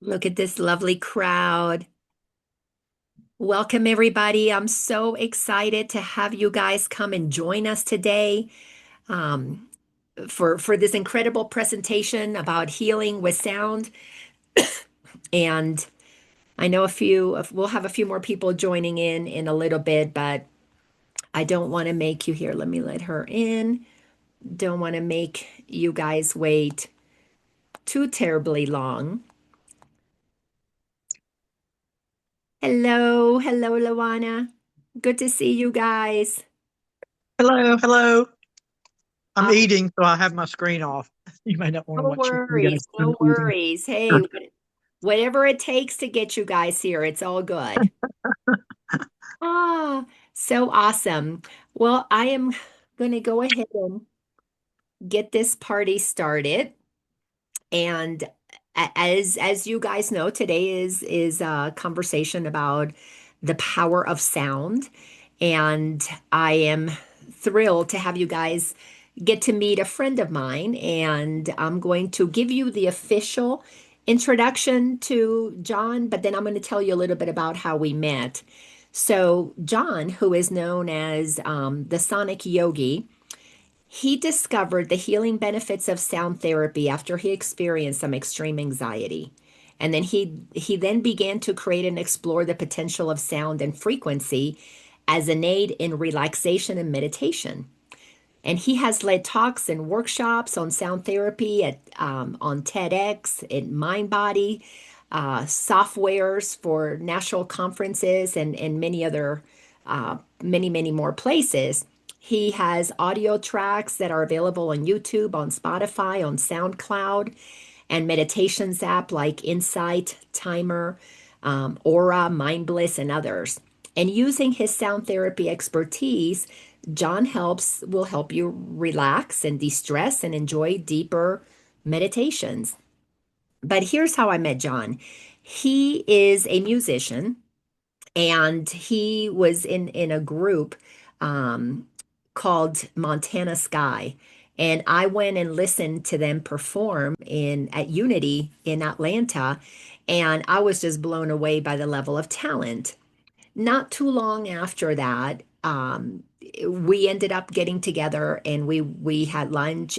Look at this lovely crowd. Welcome, everybody. I'm so excited to have you guys come and join us today um, for this incredible presentation about healing with sound. And I know we'll have a few more people joining in a little bit, but I don't want to make you here. Let me let her in. Don't want to make you guys wait too terribly long. Hello, hello, Luana. Good to see you guys. Hello, hello. I'm Uh, eating, so I have my screen off. You may not want to No watch you guys. worries, I'm no eating. worries. Hey, whatever it takes to get you guys here, it's all good. Ah, so awesome. Well, I am going to go ahead and get this party started. And as you guys know, today is a conversation about the power of sound. And I am thrilled to have you guys get to meet a friend of mine. And I'm going to give you the official introduction to John, but then I'm going to tell you a little bit about how we met. So, John, who is known as the Sonic Yogi, he discovered the healing benefits of sound therapy after he experienced some extreme anxiety. And then he then began to create and explore the potential of sound and frequency as an aid in relaxation and meditation. And he has led talks and workshops on sound therapy on TedX, in MindBody, softwares for national conferences, and many other, many more places. He has audio tracks that are available on YouTube, on Spotify, on SoundCloud, and meditations app like InsightTimer, Aura, Mind Bliss, and others. And using his sound therapy expertise, John helps will help you relax and de-stress and enjoy deeper meditations. But here's how I met John. He is a musician and he was in a group um, called Montana Sky. And I went and listened to them perform in at Unity in Atlanta, and I was just blown away by the level of talent. Not too long after that, we ended up getting together and we had lunch.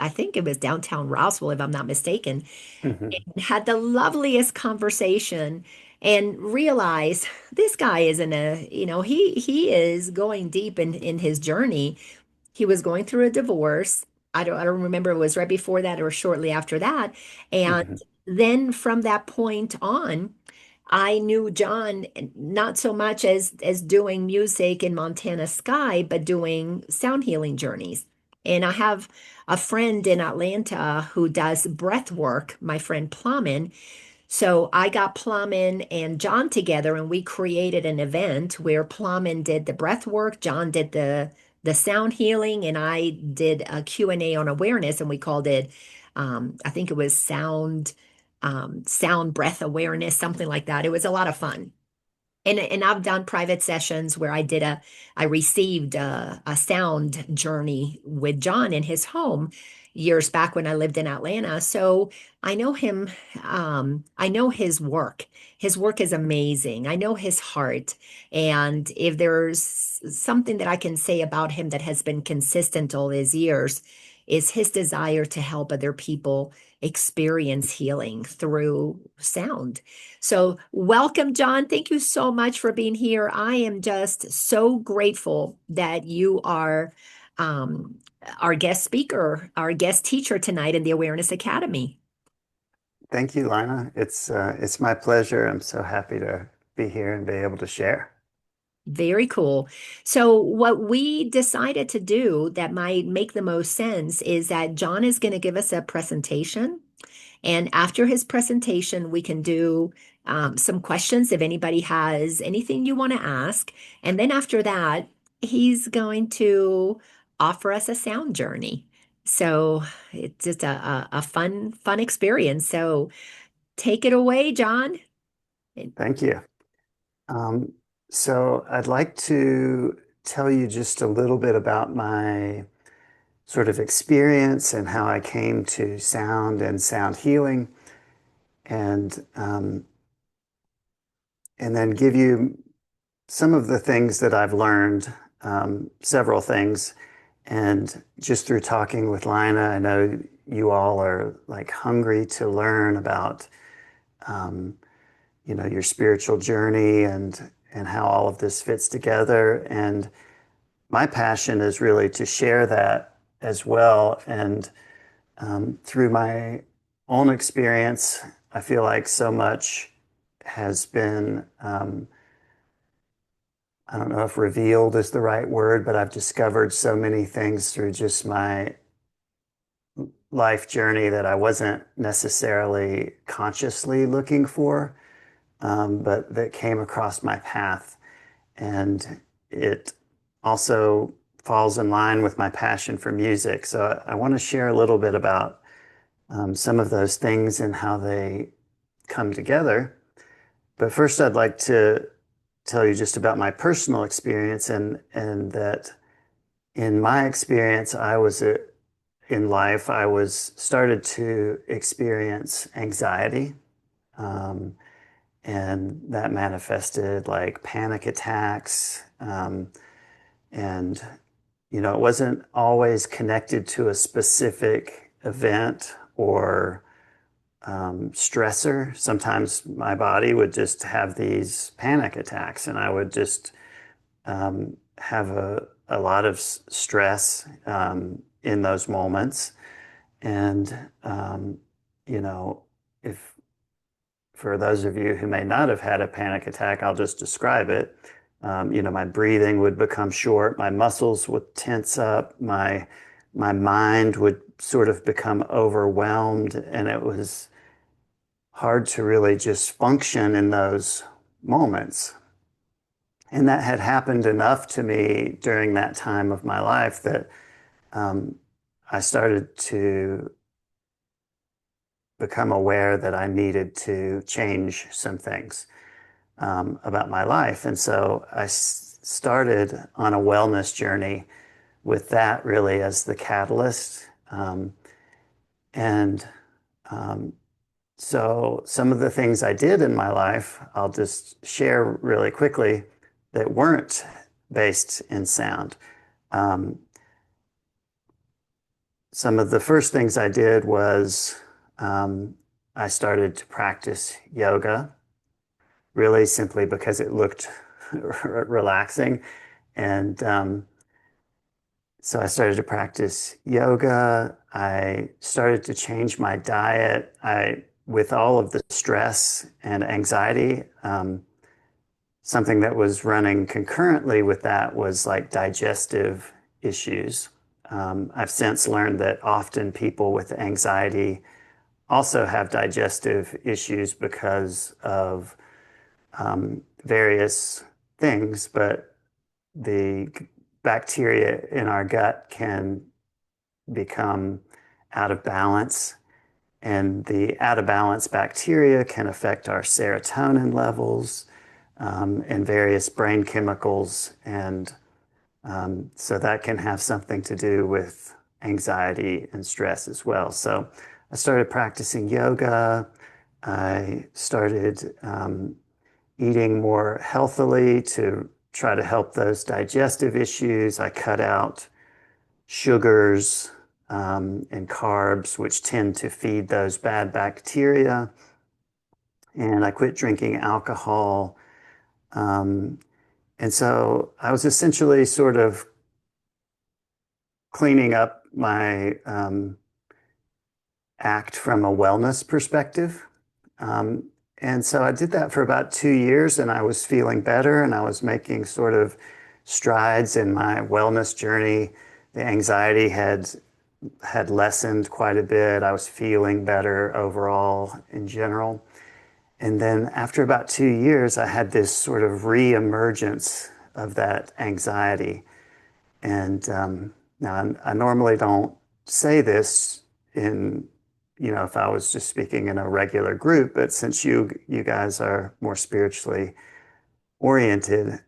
I think it was downtown Roswell, if I'm not mistaken, Mhm. had the loveliest conversation and realized this guy isn't he is going deep in his journey. He was going through a divorce. I don't remember if it was right before that or shortly after that. And Mhm. then from that point on, I knew John not so much as doing music in Montana Sky, but doing sound healing journeys. And I have a friend in Atlanta who does breath work, my friend Plummen. So I got Plummen and John together and we created an event where Plummen did the breath work, John did the sound healing, and I did a Q&A on awareness, and we called it I think it was sound breath awareness, something like that. It was a lot of fun. And I've done private sessions where I received a sound journey with John in his home years back when I lived in Atlanta. So I know him, I know his work. His work is amazing. I know his heart. And if there's something that I can say about him that has been consistent all his years, is his desire to help other people experience healing through sound. So, welcome, John. Thank you so much for being here. I am just so grateful that you are um, our guest speaker, our guest teacher tonight in the Awareness Academy. Thank you, Lina. It's my pleasure. I'm so happy to be here and be able to share. Very cool. So, what we decided to do that might make the most sense is that John is going to give us a presentation. And after his presentation, we can do some questions if anybody has anything you want to ask. And then after that, he's going to offer us a sound journey. So it's just a fun experience. So take it away, John. Thank you. Um, so I'd like to tell you just a little bit about my sort of experience and how I came to sound and sound healing. and um, and then give you some of the things that I've learned, several things. And just through talking with Lina, I know you all are like hungry to learn about, um, your spiritual journey and how all of this fits together. And my passion is really to share that as well. And through my own experience, I feel like so much has been, I don't know if revealed is the right word, but I've discovered so many things through just my life journey that I wasn't necessarily consciously looking for, but that came across my path. And it also falls in line with my passion for music. So I want to share a little bit about some of those things and how they come together. But first, I'd like to tell you just about my personal experience and that in my experience, in life, I was started to experience anxiety. Um, and that manifested like panic attacks. And, it wasn't always connected to a specific event or stressor. Sometimes my body would just have these panic attacks, and I would just have a lot of stress in those moments. And, you know, if for those of you who may not have had a panic attack, I'll just describe it. My breathing would become short, my muscles would tense up, my mind would sort of become overwhelmed, and it was hard to really just function in those moments. And that had happened enough to me during that time of my life that um, I started to become aware that I needed to change some things about my life. And so I started on a wellness journey with that really as the catalyst. And um, So some of the things I did in my life, I'll just share really quickly that weren't based in sound. Um, some of the first things I did was I started to practice yoga, really simply because it looked relaxing. And so I started to practice yoga. I started to change my diet. With all of the stress and anxiety, something that was running concurrently with that was like digestive issues. I've since learned that often people with anxiety also have digestive issues because of various things, but the bacteria in our gut can become out of balance. And the out of balance bacteria can affect our serotonin levels and various brain chemicals. And so that can have something to do with anxiety and stress as well. So I started practicing yoga. I started eating more healthily to try to help those digestive issues. I cut out sugars and carbs, which tend to feed those bad bacteria. And I quit drinking alcohol. Um, and so I was essentially sort of cleaning up my act from a wellness perspective. Um, and so I did that for about 2 years, and I was feeling better, and I was making sort of strides in my wellness journey. The anxiety had lessened quite a bit. I was feeling better overall in general. And then after about 2 years, I had this sort of re-emergence of that anxiety. And now I normally don't say this in, if I was just speaking in a regular group, but since you guys are more spiritually oriented,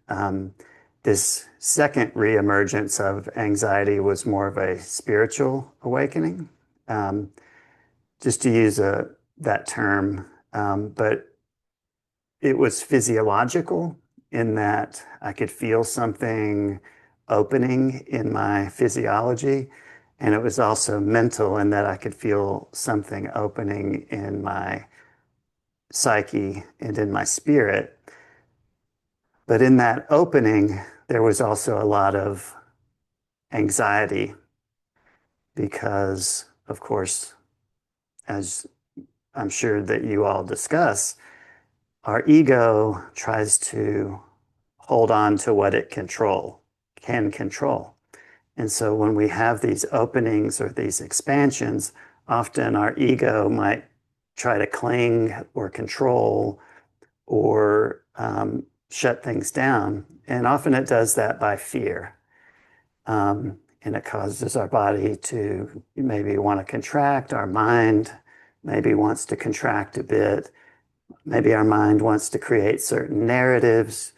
this second reemergence of anxiety was more of a spiritual awakening. Just to use that term, But it was physiological in that I could feel something opening in my physiology. And it was also mental in that I could feel something opening in my psyche and in my spirit. But in that opening, there was also a lot of anxiety because, of course, as I'm sure that you all discuss, our ego tries to hold on to what it can control. And so when we have these openings or these expansions, often our ego might try to cling or control or shut things down. And often it does that by fear. And it causes our body to maybe want to contract. Our mind maybe wants to contract a bit. Maybe our mind wants to create certain narratives.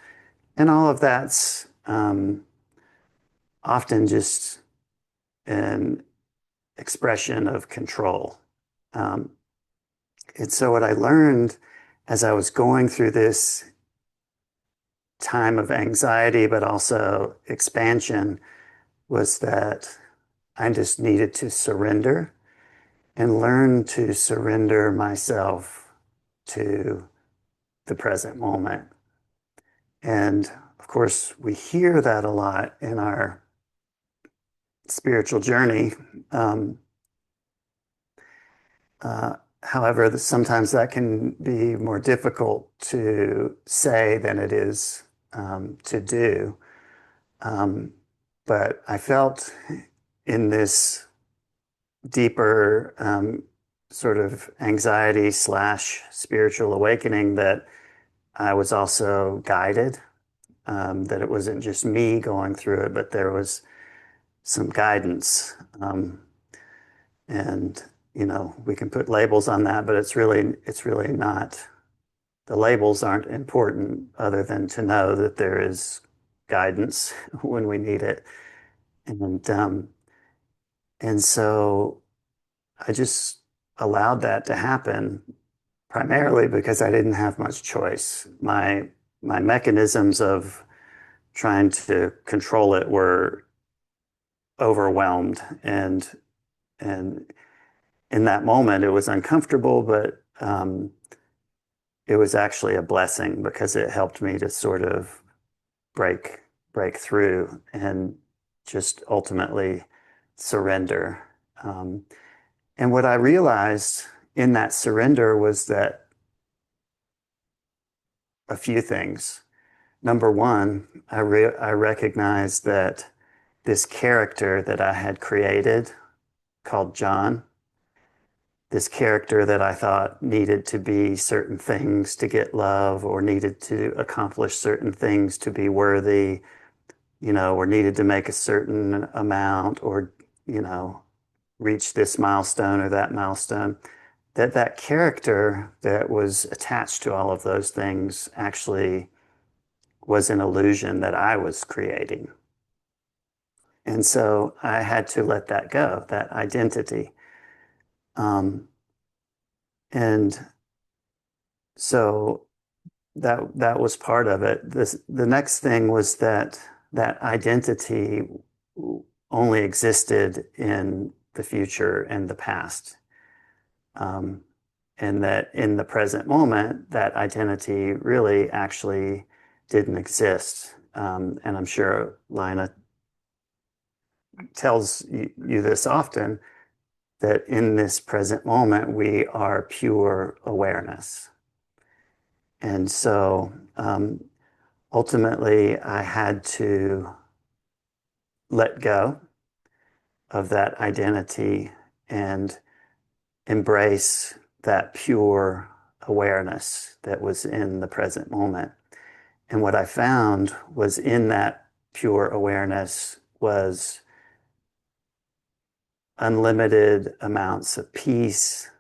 And all of that's often just an expression of control. Um, and so, what I learned as I was going through this time of anxiety, but also expansion, was that I just needed to surrender and learn to surrender myself to the present moment. And of course, we hear that a lot in our spiritual journey. Um, However, sometimes that can be more difficult to say than it is to do. Um, but I felt in this deeper sort of anxiety slash spiritual awakening that I was also guided, that it wasn't just me going through it, but there was some guidance. And we can put labels on that, but it's really not. The labels aren't important other than to know that there is guidance when we need it. And so I just allowed that to happen primarily because I didn't have much choice. My mechanisms of trying to control it were overwhelmed, and in that moment it was uncomfortable, but it was actually a blessing because it helped me to sort of break break through and just ultimately surrender. And what I realized in that surrender was that a few things. Number one, I recognized that this character that I had created called John, this character that I thought needed to be certain things to get love or needed to accomplish certain things to be worthy, or needed to make a certain amount or, reach this milestone or that milestone, that character that was attached to all of those things actually was an illusion that I was creating. And so I had to let that go, that identity. And so that was part of it. The next thing was that identity only existed in the future and the past. And that in the present moment, that identity really actually didn't exist. And I'm sure Lina tells you this often, that in this present moment, we are pure awareness. And so ultimately, I had to let go of that identity and embrace that pure awareness that was in the present moment. And what I found was in that pure awareness was unlimited amounts of peace,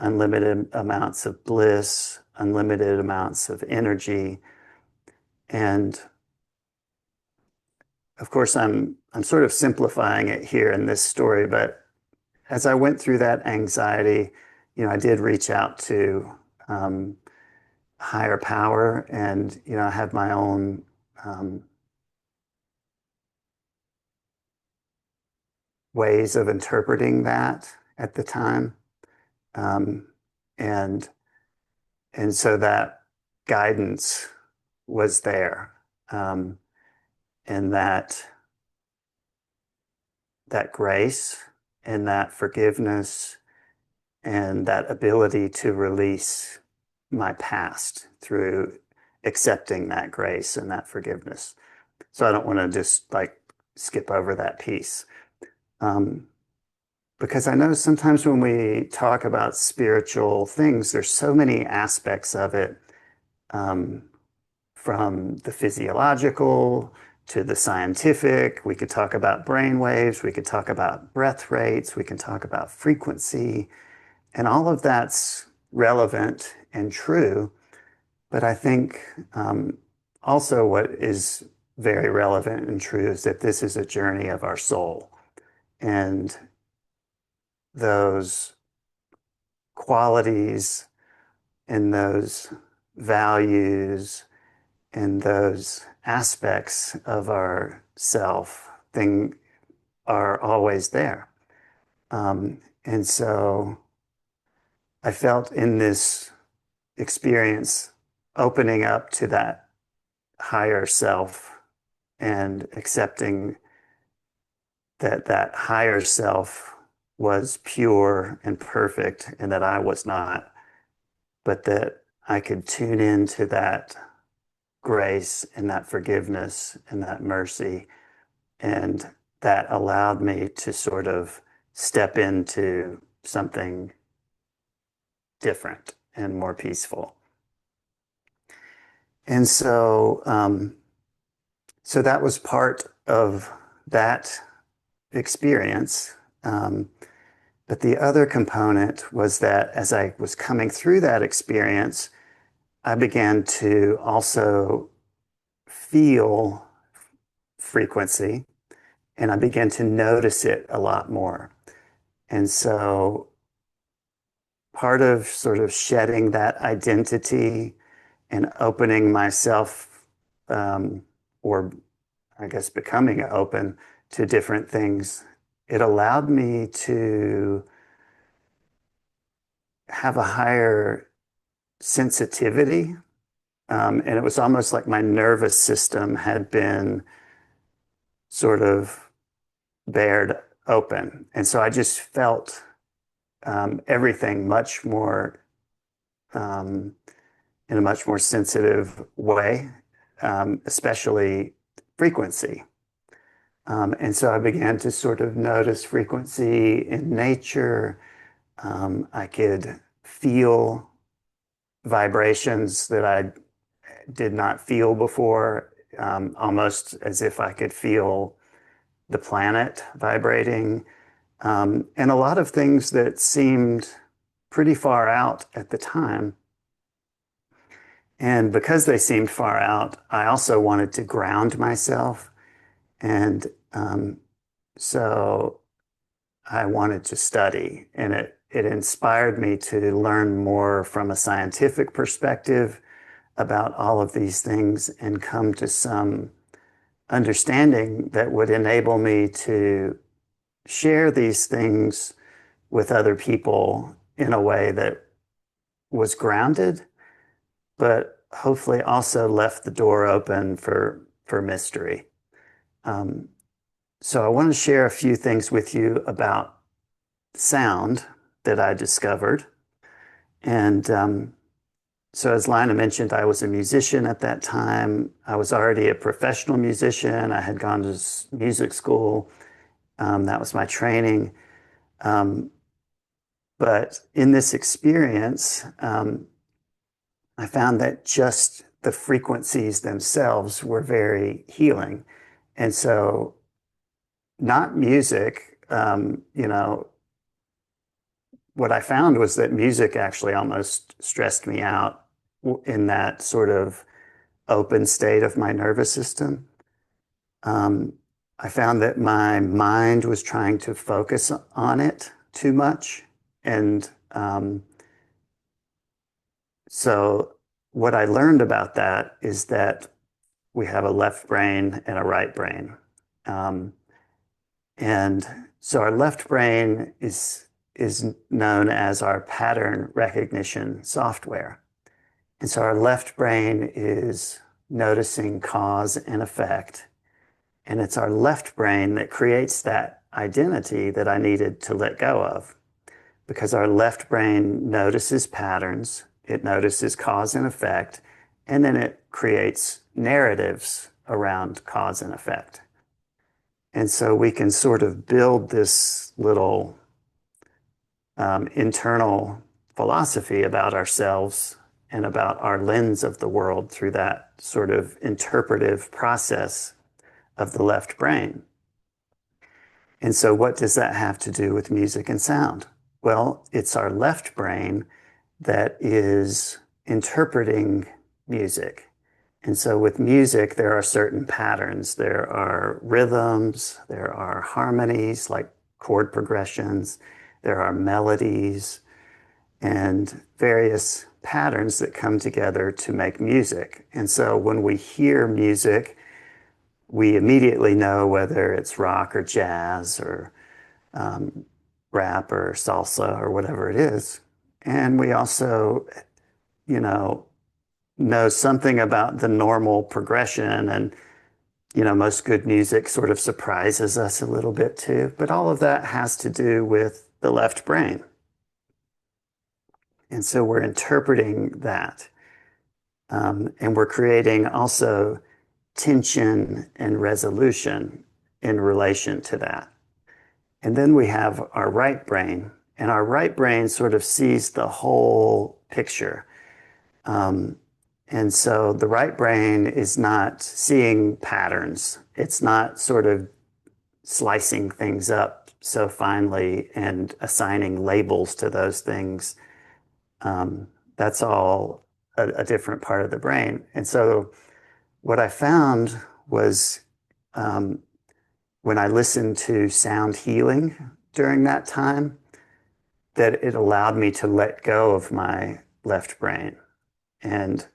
unlimited amounts of bliss, unlimited amounts of energy. And of course, I'm sort of simplifying it here in this story, but as I went through that anxiety, I did reach out to higher power, and I had my own ways of interpreting that at the time, um, and and so that guidance was there, um, and that grace and that forgiveness and that ability to release my past through accepting that grace and that forgiveness. So I don't want to just like skip over that piece. Because I know sometimes when we talk about spiritual things, there's so many aspects of it, um, from the physiological to the scientific. We could talk about brain waves, we could talk about breath rates, we can talk about frequency, and all of that's relevant and true. But I think also what is very relevant and true is that this is a journey of our soul. And those qualities and those values and those aspects of our self thing are always there. And so I felt in this experience opening up to that higher self and accepting that that higher self was pure and perfect and that I was not, but that I could tune into that grace and that forgiveness and that mercy. And that allowed me to sort of step into something different and more peaceful. And so that was part of that experience. But the other component was that as I was coming through that experience, I began to also feel frequency, and I began to notice it a lot more. And so part of sort of shedding that identity and opening myself, or I guess becoming open to different things, it allowed me to have a higher sensitivity. And it was almost like my nervous system had been sort of bared open. And so I just felt everything much more, in a much more sensitive way, especially frequency. And so I began to sort of notice frequency in nature. I could feel vibrations that I did not feel before, almost as if I could feel the planet vibrating, and a lot of things that seemed pretty far out at the time. And because they seemed far out, I also wanted to ground myself. And so I wanted to study, and it inspired me to learn more from a scientific perspective about all of these things and come to some understanding that would enable me to share these things with other people in a way that was grounded, but hopefully also left the door open for mystery. So I want to share a few things with you about sound that I discovered. And so as Lina mentioned, I was a musician at that time. I was already a professional musician. I had gone to music school. That was my training. But in this experience, I found that just the frequencies themselves were very healing. And so not music, what I found was that music actually almost stressed me out in that sort of open state of my nervous system. I found that my mind was trying to focus on it too much. And so what I learned about that is that we have a left brain and a right brain. Um, and so our left brain is known as our pattern recognition software. And so our left brain is noticing cause and effect. And it's our left brain that creates that identity that I needed to let go of, because our left brain notices patterns, it notices cause and effect, and then it creates narratives around cause and effect. And so we can sort of build this little internal philosophy about ourselves and about our lens of the world through that sort of interpretive process of the left brain. And so, what does that have to do with music and sound? Well, it's our left brain that is interpreting music. And so, with music, there are certain patterns. There are rhythms, there are harmonies like chord progressions, there are melodies, and various patterns that come together to make music. And so, when we hear music, we immediately know whether it's rock or jazz or rap or salsa or whatever it is. And we also, you know something about the normal progression, and most good music sort of surprises us a little bit too. But all of that has to do with the left brain. And so we're interpreting that. And we're creating also tension and resolution in relation to that. And then we have our right brain, and our right brain sort of sees the whole picture. And so the right brain is not seeing patterns. It's not sort of slicing things up so finely and assigning labels to those things. That's all a different part of the brain. And so what I found was when I listened to sound healing during that time, that it allowed me to let go of my left brain. And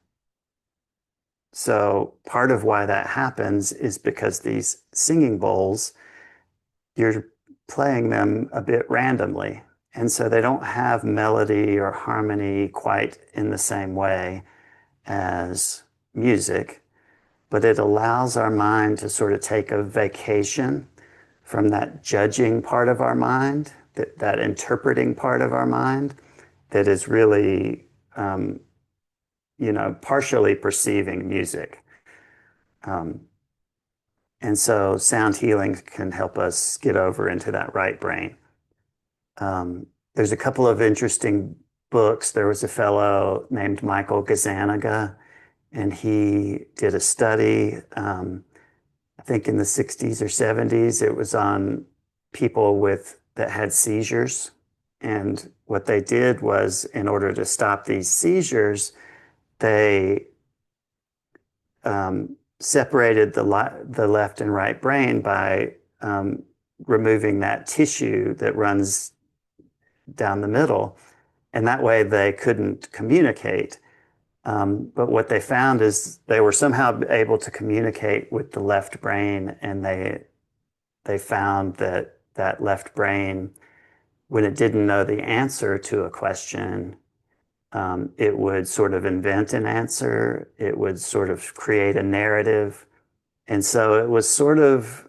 so part of why that happens is because these singing bowls, you're playing them a bit randomly. And so they don't have melody or harmony quite in the same way as music, but it allows our mind to sort of take a vacation from that judging part of our mind, that interpreting part of our mind that is really, partially perceiving music. And so sound healing can help us get over into that right brain. There's a couple of interesting books. There was a fellow named Michael Gazzaniga, and he did a study, I think in the 60s or 70s. It was on people that had seizures. And what they did was, in order to stop these seizures, they separated the left and right brain by removing that tissue that runs down the middle. And that way they couldn't communicate. But what they found is they were somehow able to communicate with the left brain, and they found that that left brain, when it didn't know the answer to a question, it would sort of invent an answer. It would sort of create a narrative. And so it was sort of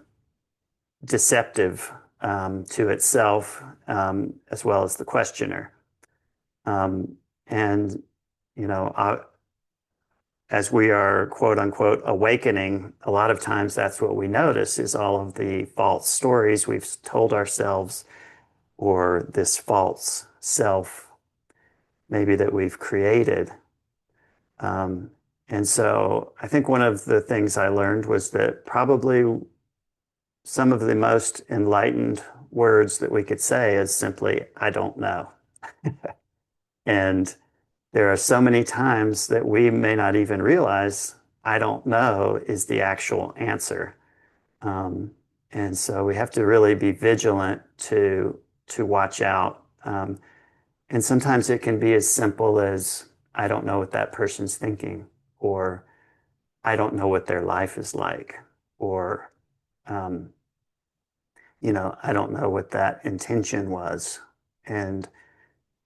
deceptive to itself as well as the questioner. And, as we are quote unquote awakening, a lot of times that's what we notice is all of the false stories we've told ourselves, or this false self maybe that we've created. And so I think one of the things I learned was that probably some of the most enlightened words that we could say is simply, I don't know. And there are so many times that we may not even realize I don't know is the actual answer. And so we have to really be vigilant to watch out. And sometimes it can be as simple as I don't know what that person's thinking, or I don't know what their life is like, or, um, I don't know what that intention was. And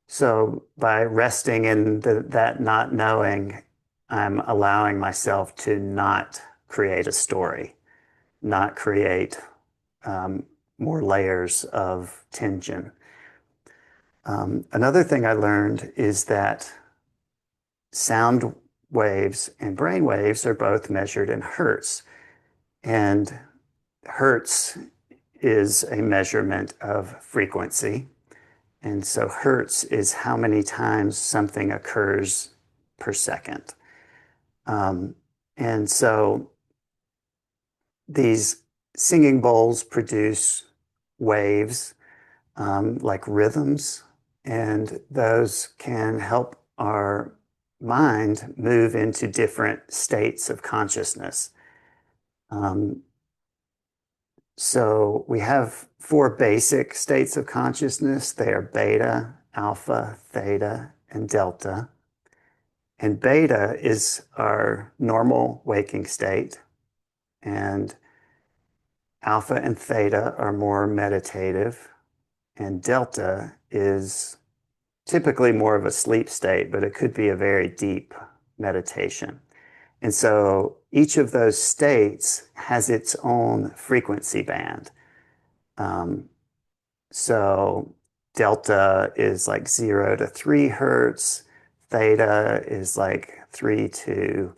so by resting in that not knowing, I'm allowing myself to not create a story, not create um, more layers of tension. Another thing I learned is that sound waves and brain waves are both measured in hertz. And hertz is a measurement of frequency. And so hertz is how many times something occurs per second. Um, and so these singing bowls produce waves like rhythms, and those can help our mind move into different states of consciousness. Um, so we have four basic states of consciousness. They are beta, alpha, theta, and delta. And beta is our normal waking state, and alpha and theta are more meditative, and delta is typically more of a sleep state, but it could be a very deep meditation. And so each of those states has its own frequency band. Um, so delta is like 0 to 3 hertz, theta is like 3 to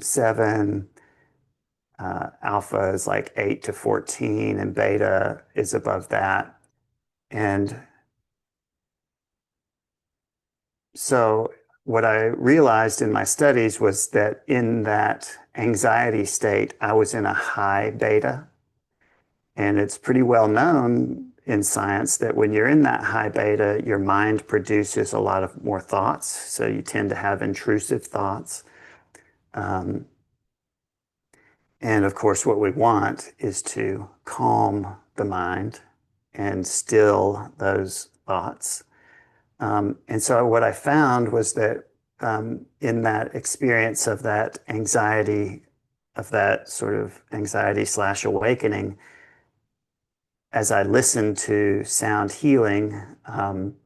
7, alpha is like 8 to 14, and beta is above that. And so what I realized in my studies was that in that anxiety state, I was in a high beta. And it's pretty well known in science that when you're in that high beta, your mind produces a lot of more thoughts. So you tend to have intrusive thoughts. Um, and of course, what we want is to calm the mind and still those thoughts. And so what I found was that in that experience of that anxiety, of that sort of anxiety slash awakening, as I listened to sound healing on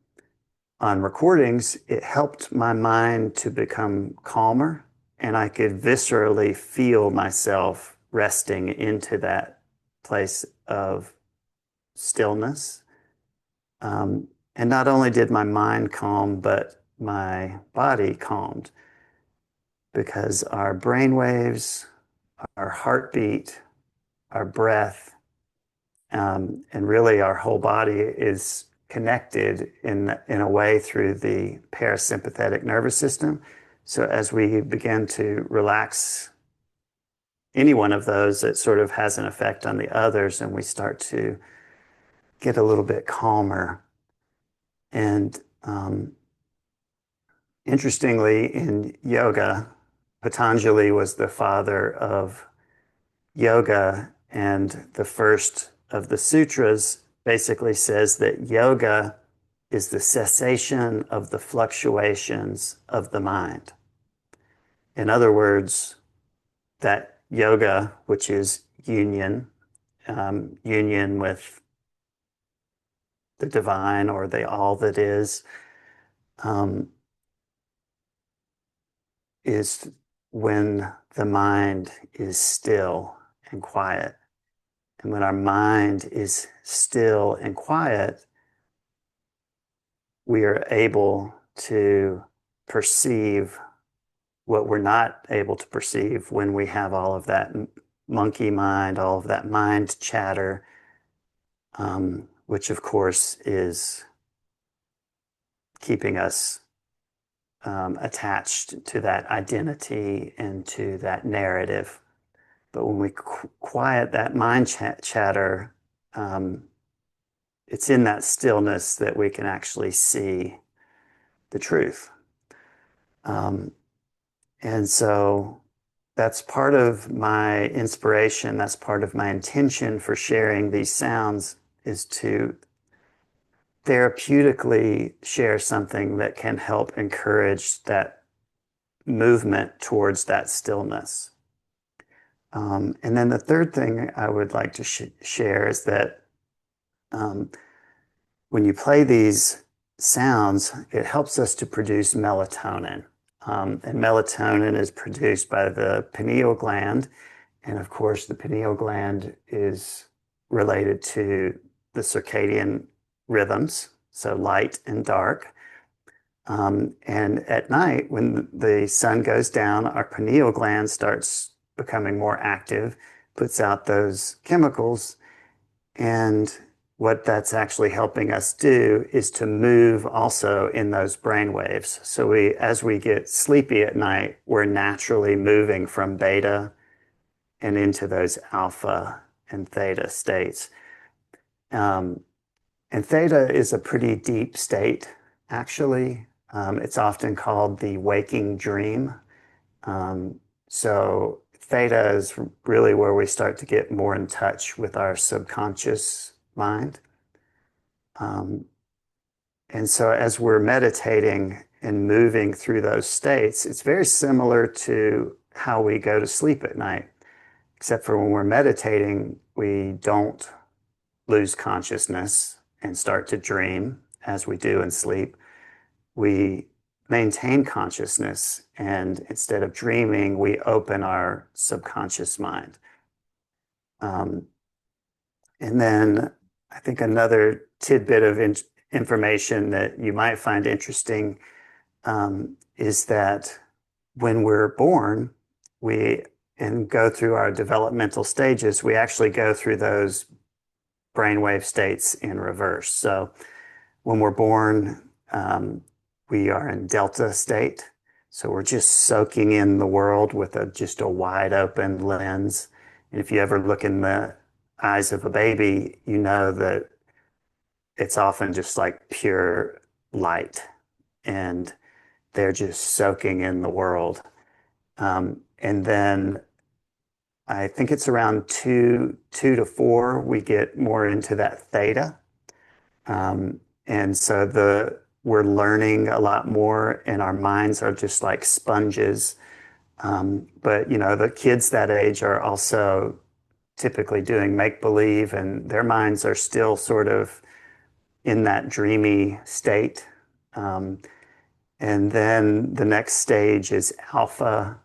recordings, it helped my mind to become calmer, and I could viscerally feel myself resting into that place of stillness. And not only did my mind calm, but my body calmed, because our brain waves, our heartbeat, our breath, and really our whole body is connected in a way through the parasympathetic nervous system. So as we begin to relax any one of those, it sort of has an effect on the others, and we start to get a little bit calmer. And interestingly, in yoga, Patanjali was the father of yoga, and the first of the sutras basically says that yoga is the cessation of the fluctuations of the mind. In other words, that yoga, which is union, union with the divine or the all that um, is when the mind is still and quiet. And when our mind is still and quiet, we are able to perceive what we're not able to perceive when we have all of that monkey mind, all of that mind chatter, which of course is keeping us attached to that identity and to that narrative. But when we quiet that mind chatter, it's in that stillness that we can actually see the truth. And so that's part of my inspiration. That's part of my intention for sharing these sounds, is to therapeutically share something that can help encourage that movement towards that stillness. And then the third thing I would like to share is that um, when you play these sounds, it helps us to produce melatonin. And melatonin is produced by the pineal gland. And of course, the pineal gland is related to the circadian rhythms, so light and dark. And at night, when the sun goes down, our pineal gland starts becoming more active, puts out those chemicals. And what that's actually helping us do is to move also in those brain waves. So as we get sleepy at night, we're naturally moving from beta and into those alpha and theta states. Um, and theta is a pretty deep state, actually. It's often called the waking dream. Um, so theta is really where we start to get more in touch with our subconscious mind. And so as we're meditating and moving through those states, it's very similar to how we go to sleep at night, except for when we're meditating, we don't lose consciousness and start to dream as we do in sleep. We maintain consciousness, and instead of dreaming, we open our subconscious mind. And then I think another tidbit of information that you might find interesting is that when we're born, we and go through our developmental stages, we actually go through those brainwave states in reverse. So when we're born, we are in delta state. So we're just soaking in the world with just a wide open lens. And if you ever look in the eyes of a baby, you know that it's often just like pure light and they're just soaking in the world. And then I think it's around two to four, we get more into that theta. And so we're learning a lot more and our minds are just like sponges. But the kids that age are also typically doing make believe and their minds are still sort of in that dreamy state. And then the next stage is alpha,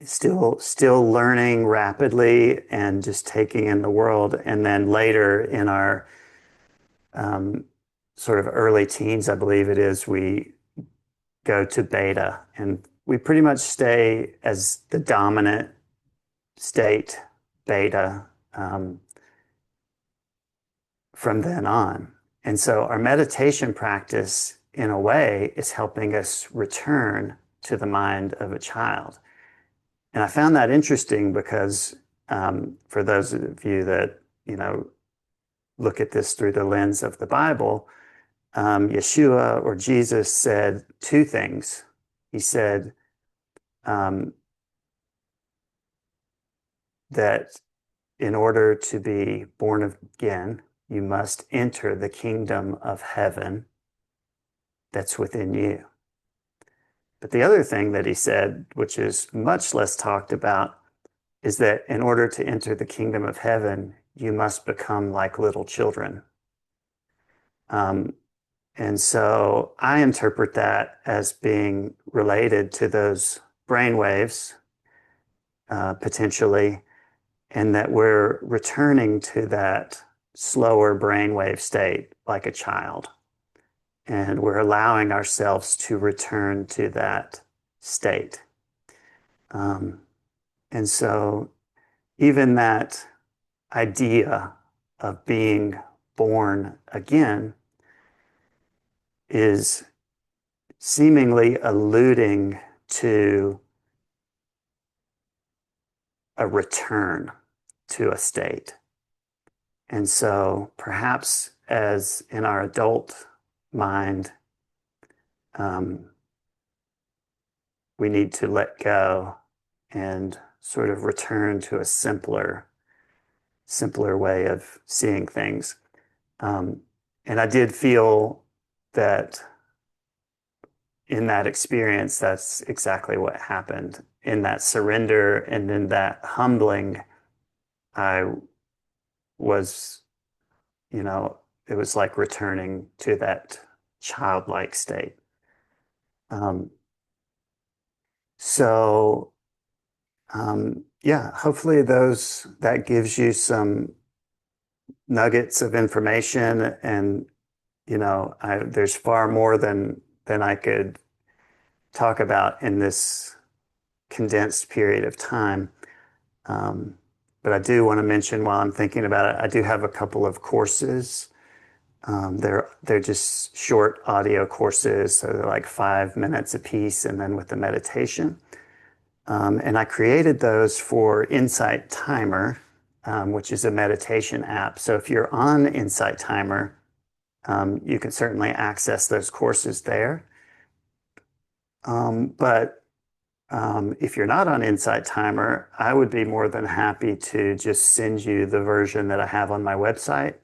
still learning rapidly and just taking in the world. And then later in our sort of early teens, I believe it is, we go to beta and we pretty much stay as the dominant state, beta, from then on. And so our meditation practice, in a way, is helping us return to the mind of a child. And I found that interesting because for those of you that, look at this through the lens of the Bible, Yeshua or Jesus said two things. He said that in order to be born again, you must enter the kingdom of heaven that's within you. But the other thing that he said, which is much less talked about, is that in order to enter the kingdom of heaven, you must become like little children. And so I interpret that as being related to those brain waves, potentially, and that we're returning to that slower brainwave state like a child. And we're allowing ourselves to return to that state. And so even that idea of being born again is seemingly alluding to a return to a state. And so perhaps as in our adult mind, we need to let go and sort of return to a simpler way of seeing things. And I did feel that in that experience, that's exactly what happened. In that surrender and in that humbling, I was, it was like returning to that childlike state. Um, so, yeah, hopefully that gives you some nuggets of information, and there's far more than I could talk about in this condensed period of time. But I do want to mention, while I'm thinking about it, I do have a couple of courses. They're just short audio courses, so they're like 5 minutes a piece, and then with the meditation. And I created those for InsightTimer, which is a meditation app. So if you're on InsightTimer, you can certainly access those courses there. But if you're not on InsightTimer, I would be more than happy to just send you the version that I have on my website.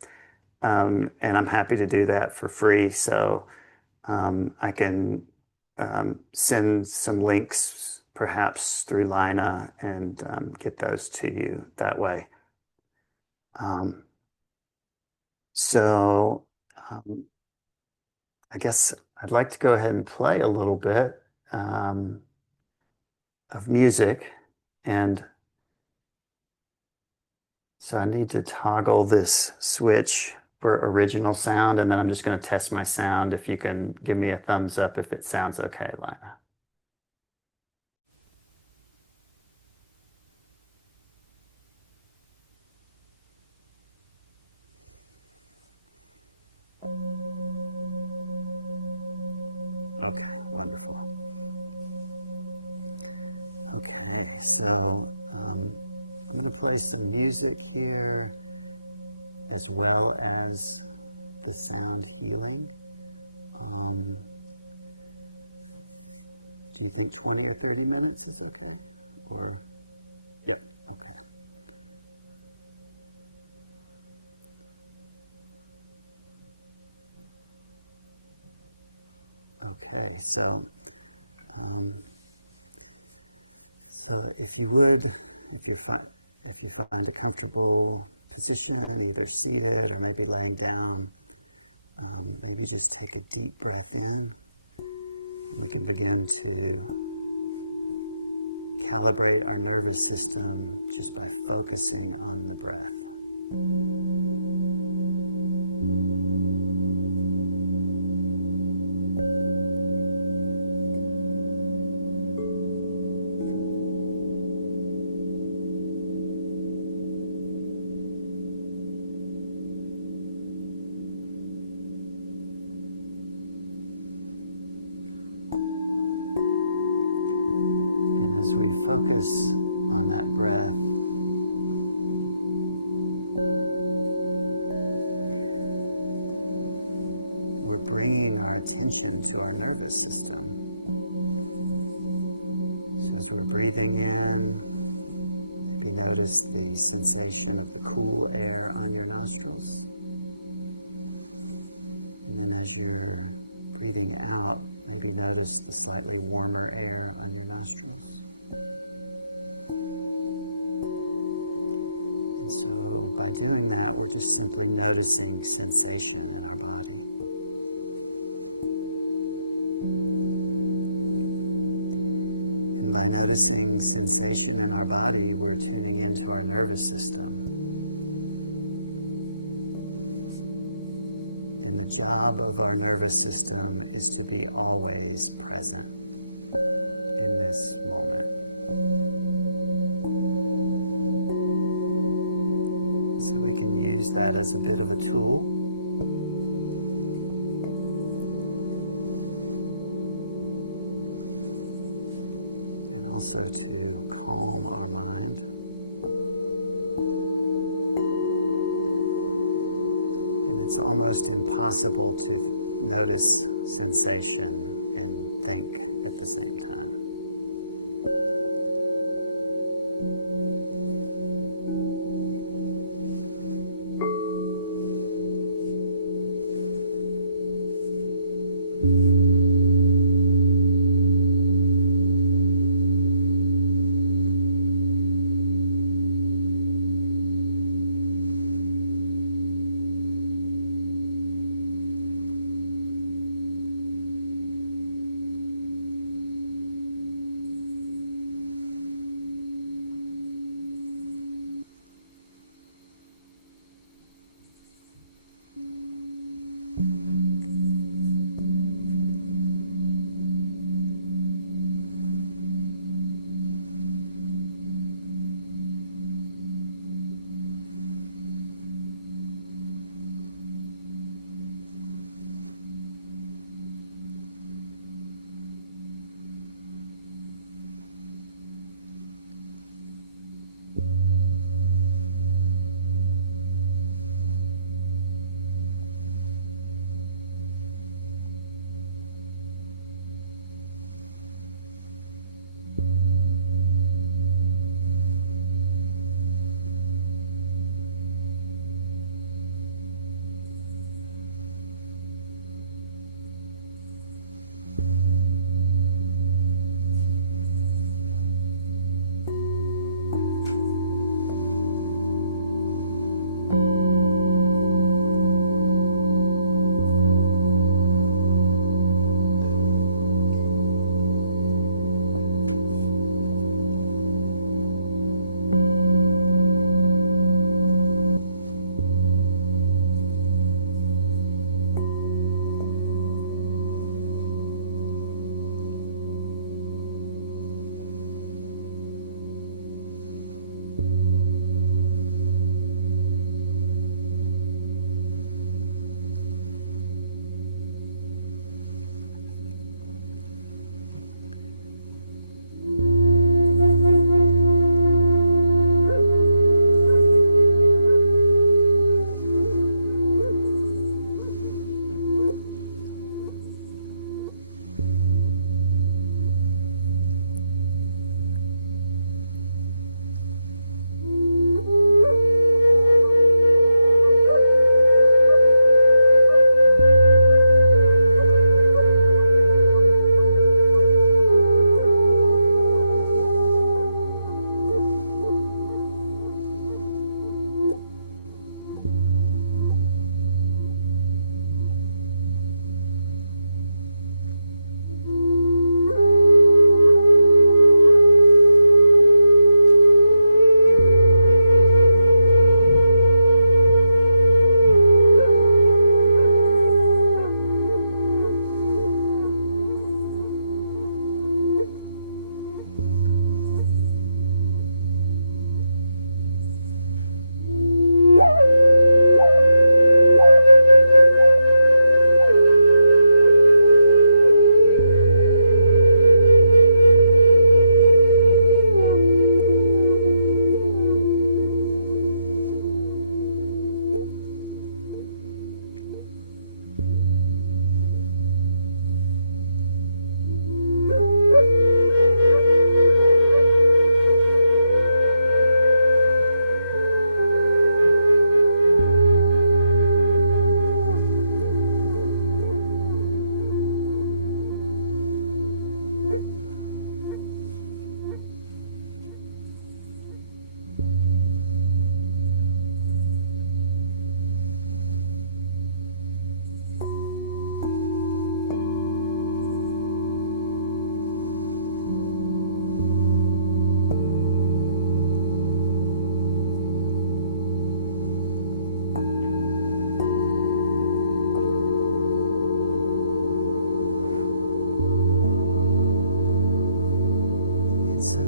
And I'm happy to do that for free. So I can send some links, perhaps through Lina, and get those to you that way. So I guess I'd like to go ahead and play a little bit of music. And so I need to toggle this switch for original sound, and then I'm just going to test my sound. If you can give me a thumbs up if it sounds okay, Lina. Okay, wonderful. Okay, so I'm going to play some music here as well as the sound healing. Do you think 20 or 30 minutes is okay? Or, yep, okay. Okay, so if you would, if you find a comfortable position, either seated or maybe laying down, maybe just take a deep breath in. And we can begin to calibrate our nervous system just by focusing on the breath. As we focus on that breath, we're bringing our attention to our nervous system. So as we're breathing in, maybe notice the sensation of the cool air on your nostrils. And then as you're breathing out, maybe notice the slightly warmer air on your nostrils. And so by doing that, we're just simply noticing sensation in our body. And by noticing sensation in our body, we're tuning into our nervous system. And the job of our nervous system is to be always present in this moment. So we can use that as a bit of a tool. And also to calm our mind. And it's almost impossible to notice sensation and think at the same time.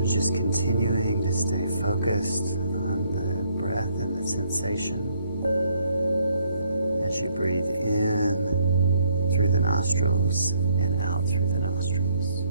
Just continuing to stay focused on the breath and the sensation as you breathe in through the nostrils and out through the nostrils.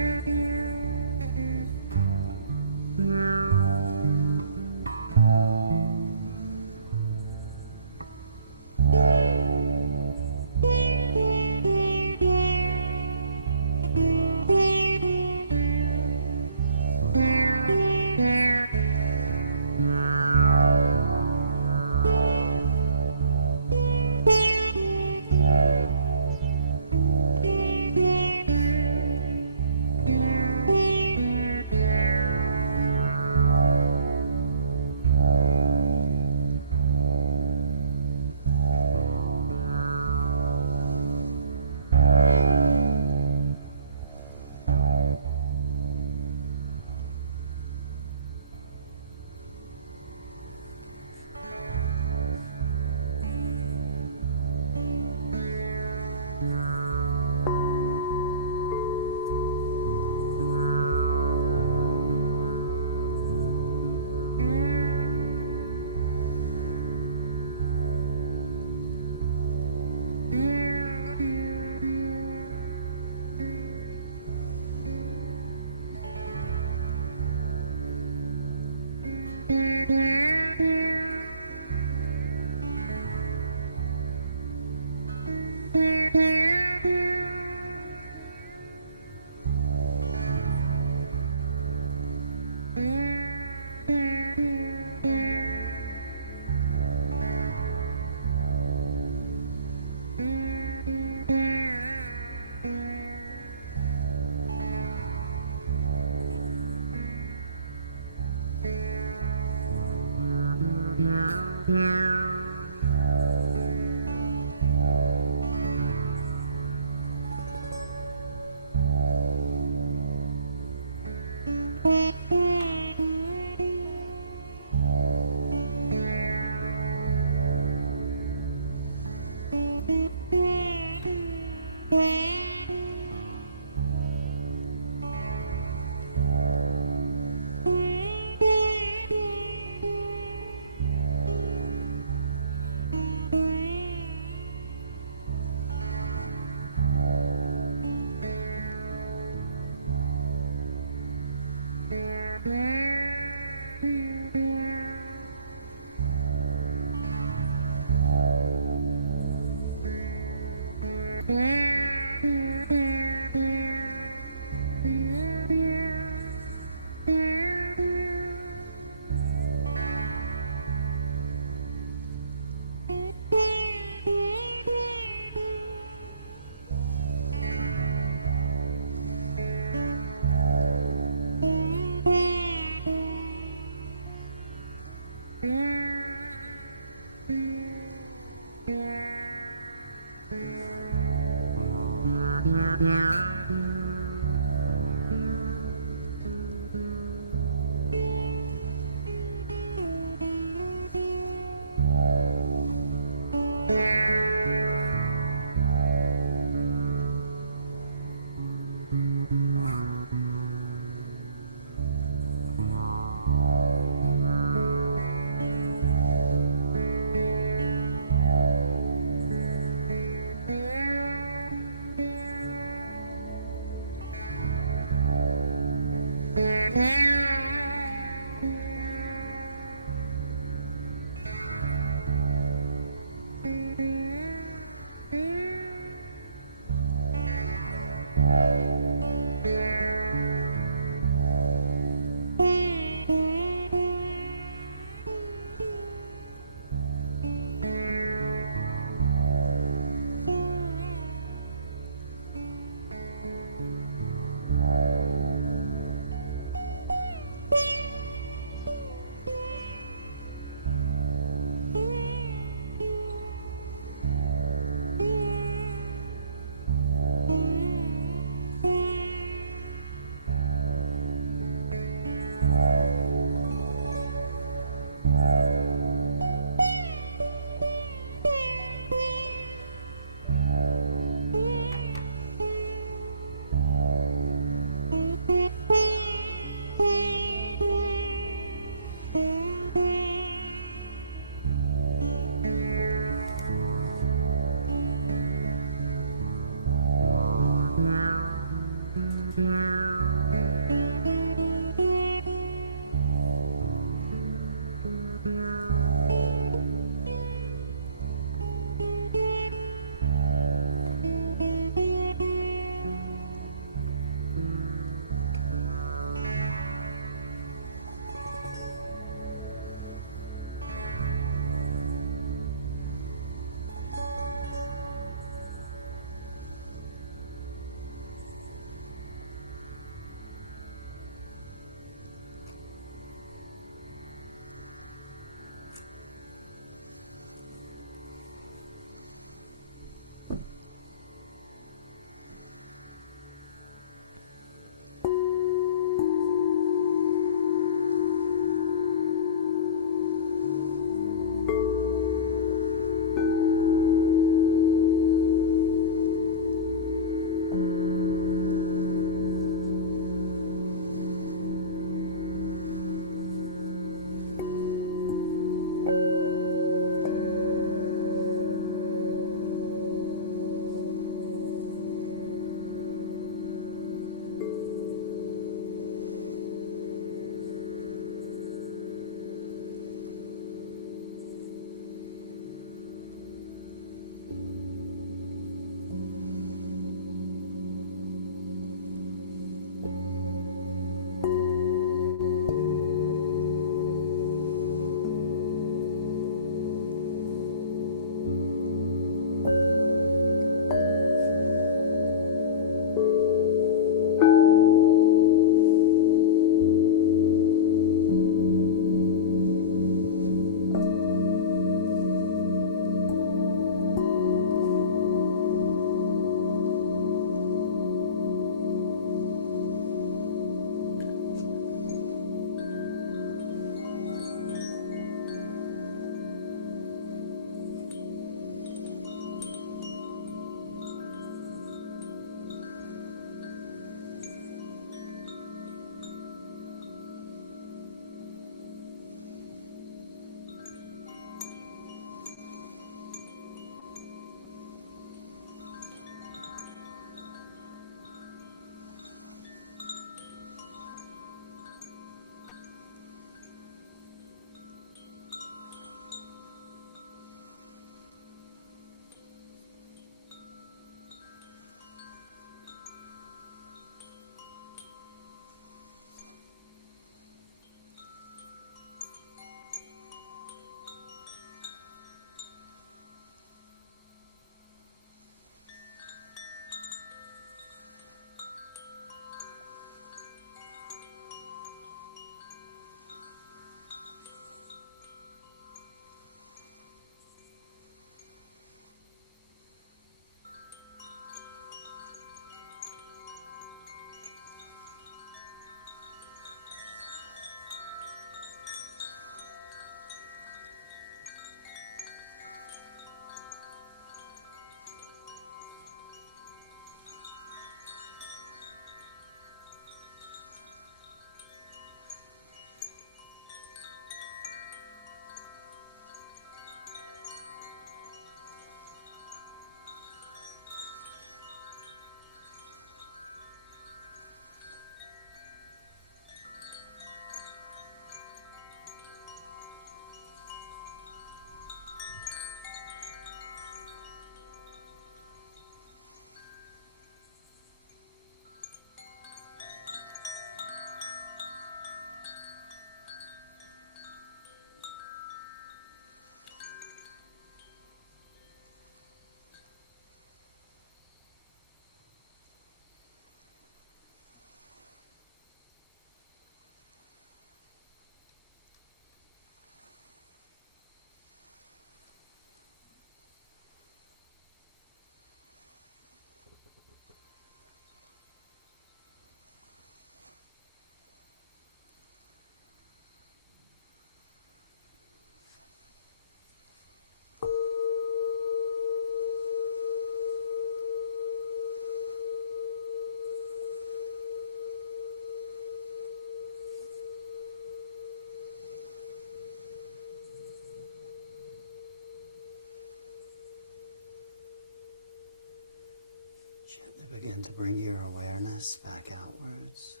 begin to bring your awareness back outwards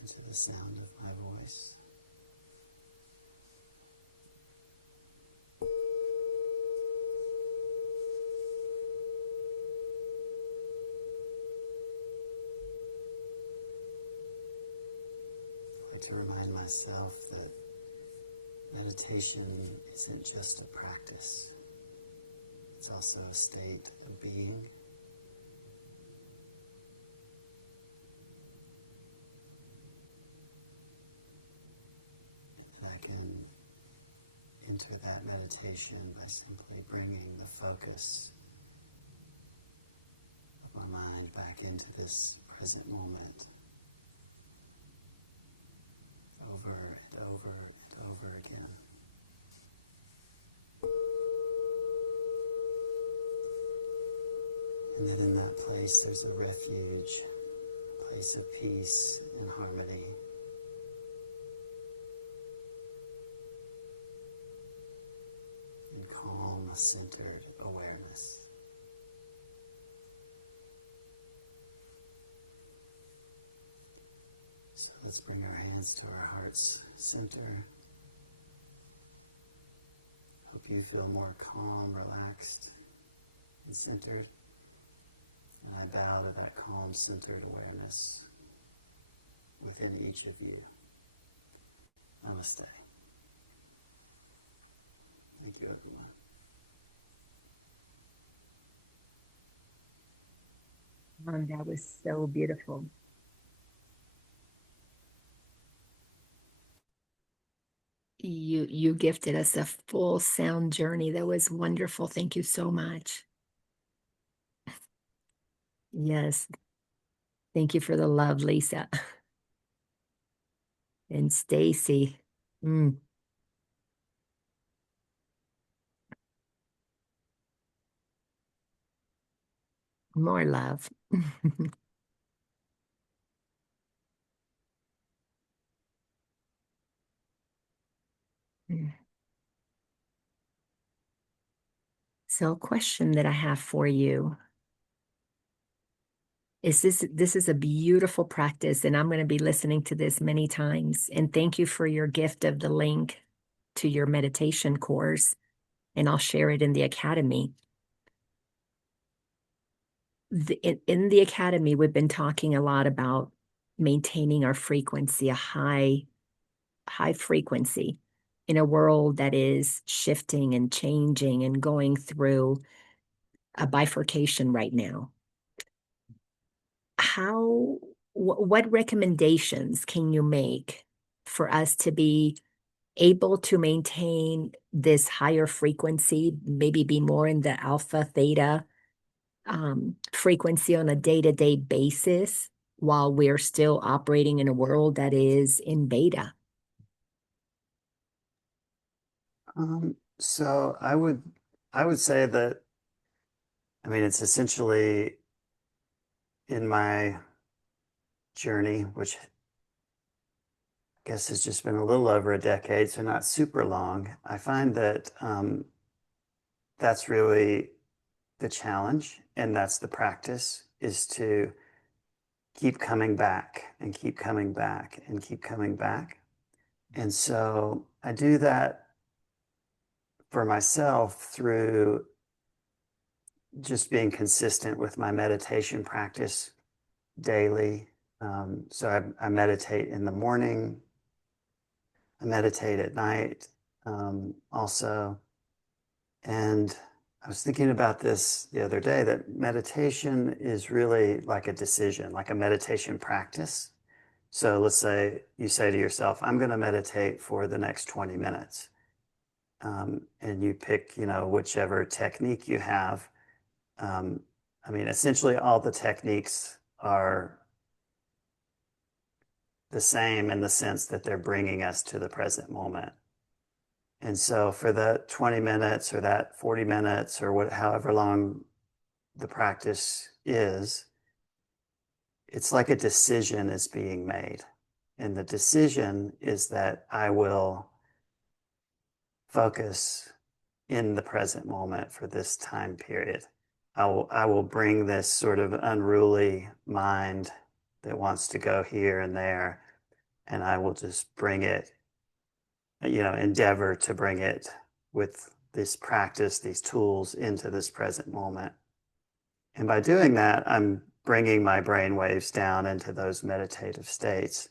into the sound of my voice. I like to remind myself that meditation isn't just a practice, it's also a state of being. And that I can enter that meditation by simply bringing the focus of my mind back into this present moment over and over and over again. And that in that place there's a refuge, a place of peace and harmony. And calm, centered awareness. So let's bring our hands to our heart's center. Hope you feel more calm, relaxed, and centered. And I bow to that calm, centered awareness within each of you. Namaste. Thank you, everyone. That was so beautiful. You gifted us a full sound journey. That was wonderful. Thank you so much. Yes. Thank you for the love, Lisa. And Stacy. More love. So, a question that I have for you is this is a beautiful practice, and I'm going to be listening to this many times. And thank you for your gift of the link to your meditation course, and I'll share it in the academy. In the academy, we've been talking a lot about maintaining our frequency, a high frequency in a world that is shifting and changing and going through a bifurcation right now. What recommendations can you make for us to be able to maintain this higher frequency, maybe be more in the alpha, theta frequency on a day-to-day basis while we're still operating in a world that is in beta? So I would say that, I mean, it's essentially in my journey, which I guess has just been a little over a decade, so not super long. I find that that's really the challenge, and that's the practice, is to keep coming back and keep coming back and keep coming back. And so I do that for myself through just being consistent with my meditation practice daily. So I meditate in the morning, I meditate at night also. And I was thinking about this the other day, that meditation is really like a decision, like a meditation practice. So let's say you say to yourself, I'm going to meditate for the next 20 minutes. And you pick, whichever technique you have. I mean, essentially all the techniques are the same in the sense that they're bringing us to the present moment. And so for that 20 minutes or that 40 minutes or however long the practice is, it's like a decision is being made. And the decision is that I will focus in the present moment for this time period. I will bring this sort of unruly mind that wants to go here and there, and I will just bring it, endeavor to bring it with this practice, these tools into this present moment. And by doing that, I'm bringing my brain waves down into those meditative states.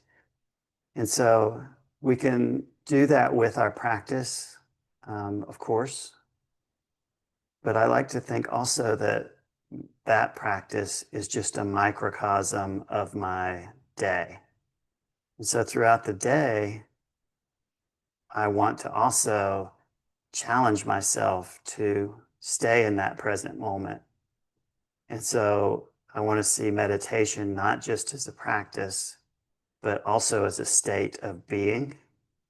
And so we can do that with our practice, of course. But I like to think also that that practice is just a microcosm of my day. And so throughout the day, I want to also challenge myself to stay in that present moment. And so I want to see meditation not just as a practice, but also as a state of being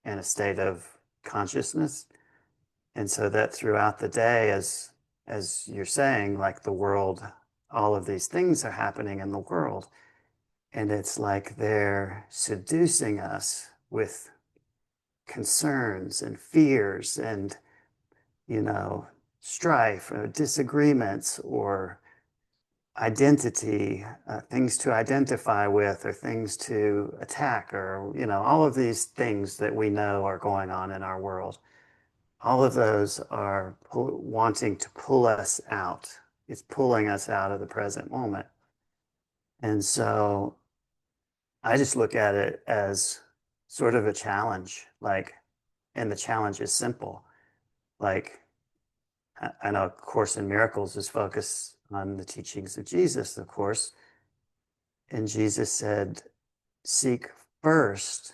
and a state of consciousness. And so that throughout the day, as you're saying, like the world, all of these things are happening in the world. And it's like they're seducing us with concerns and fears and, strife or disagreements or identity, things to identify with or things to attack or, all of these things that we know are going on in our world. All of those are wanting to pull us out. It's pulling us out of the present moment. And so I just look at it as sort of a challenge, and the challenge is simple. Like, I know Course in Miracles is focused on the teachings of Jesus, of course. And Jesus said, seek first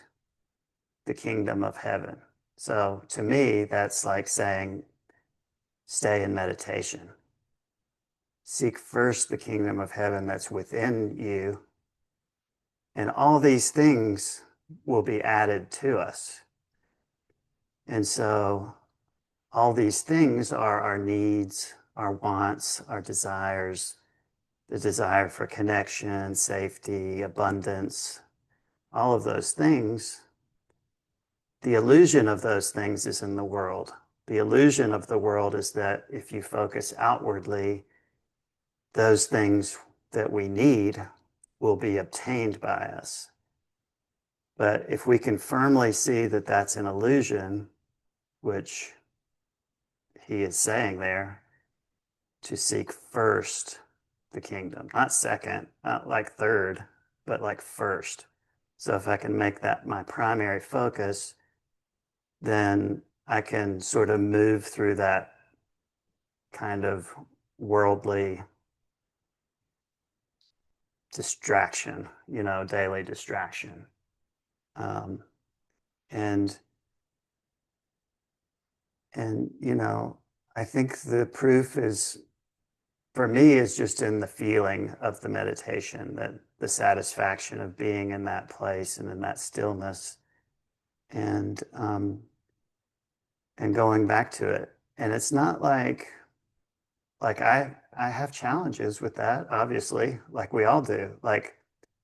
the kingdom of heaven. So to me, that's like saying, stay in meditation. Seek first the kingdom of heaven that's within you, and all these things will be added to us. And so all these things are our needs, our wants, our desires, the desire for connection, safety, abundance, all of those things. The illusion of those things is in the world. The illusion of the world is that if you focus outwardly, those things that we need will be obtained by us. But if we can firmly see that that's an illusion, which he is saying there, to seek first the kingdom, not second, not like third, but like first. So if I can make that my primary focus, then I can sort of move through that kind of worldly distraction, daily distraction. And I think the proof is, for me, is just in the feeling of the meditation, that the satisfaction of being in that place and in that stillness, and going back to it. And it's not like I have challenges with that, obviously, like we all do. Like,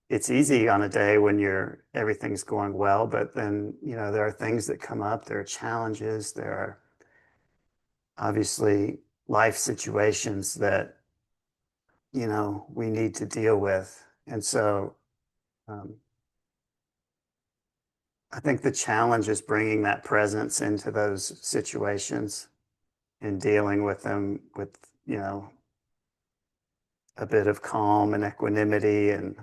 it's easy on a day when everything's going well, but then, there are things that come up, there are challenges, there are obviously life situations that, we need to deal with. And so I think the challenge is bringing that presence into those situations and dealing with them with, a bit of calm and equanimity and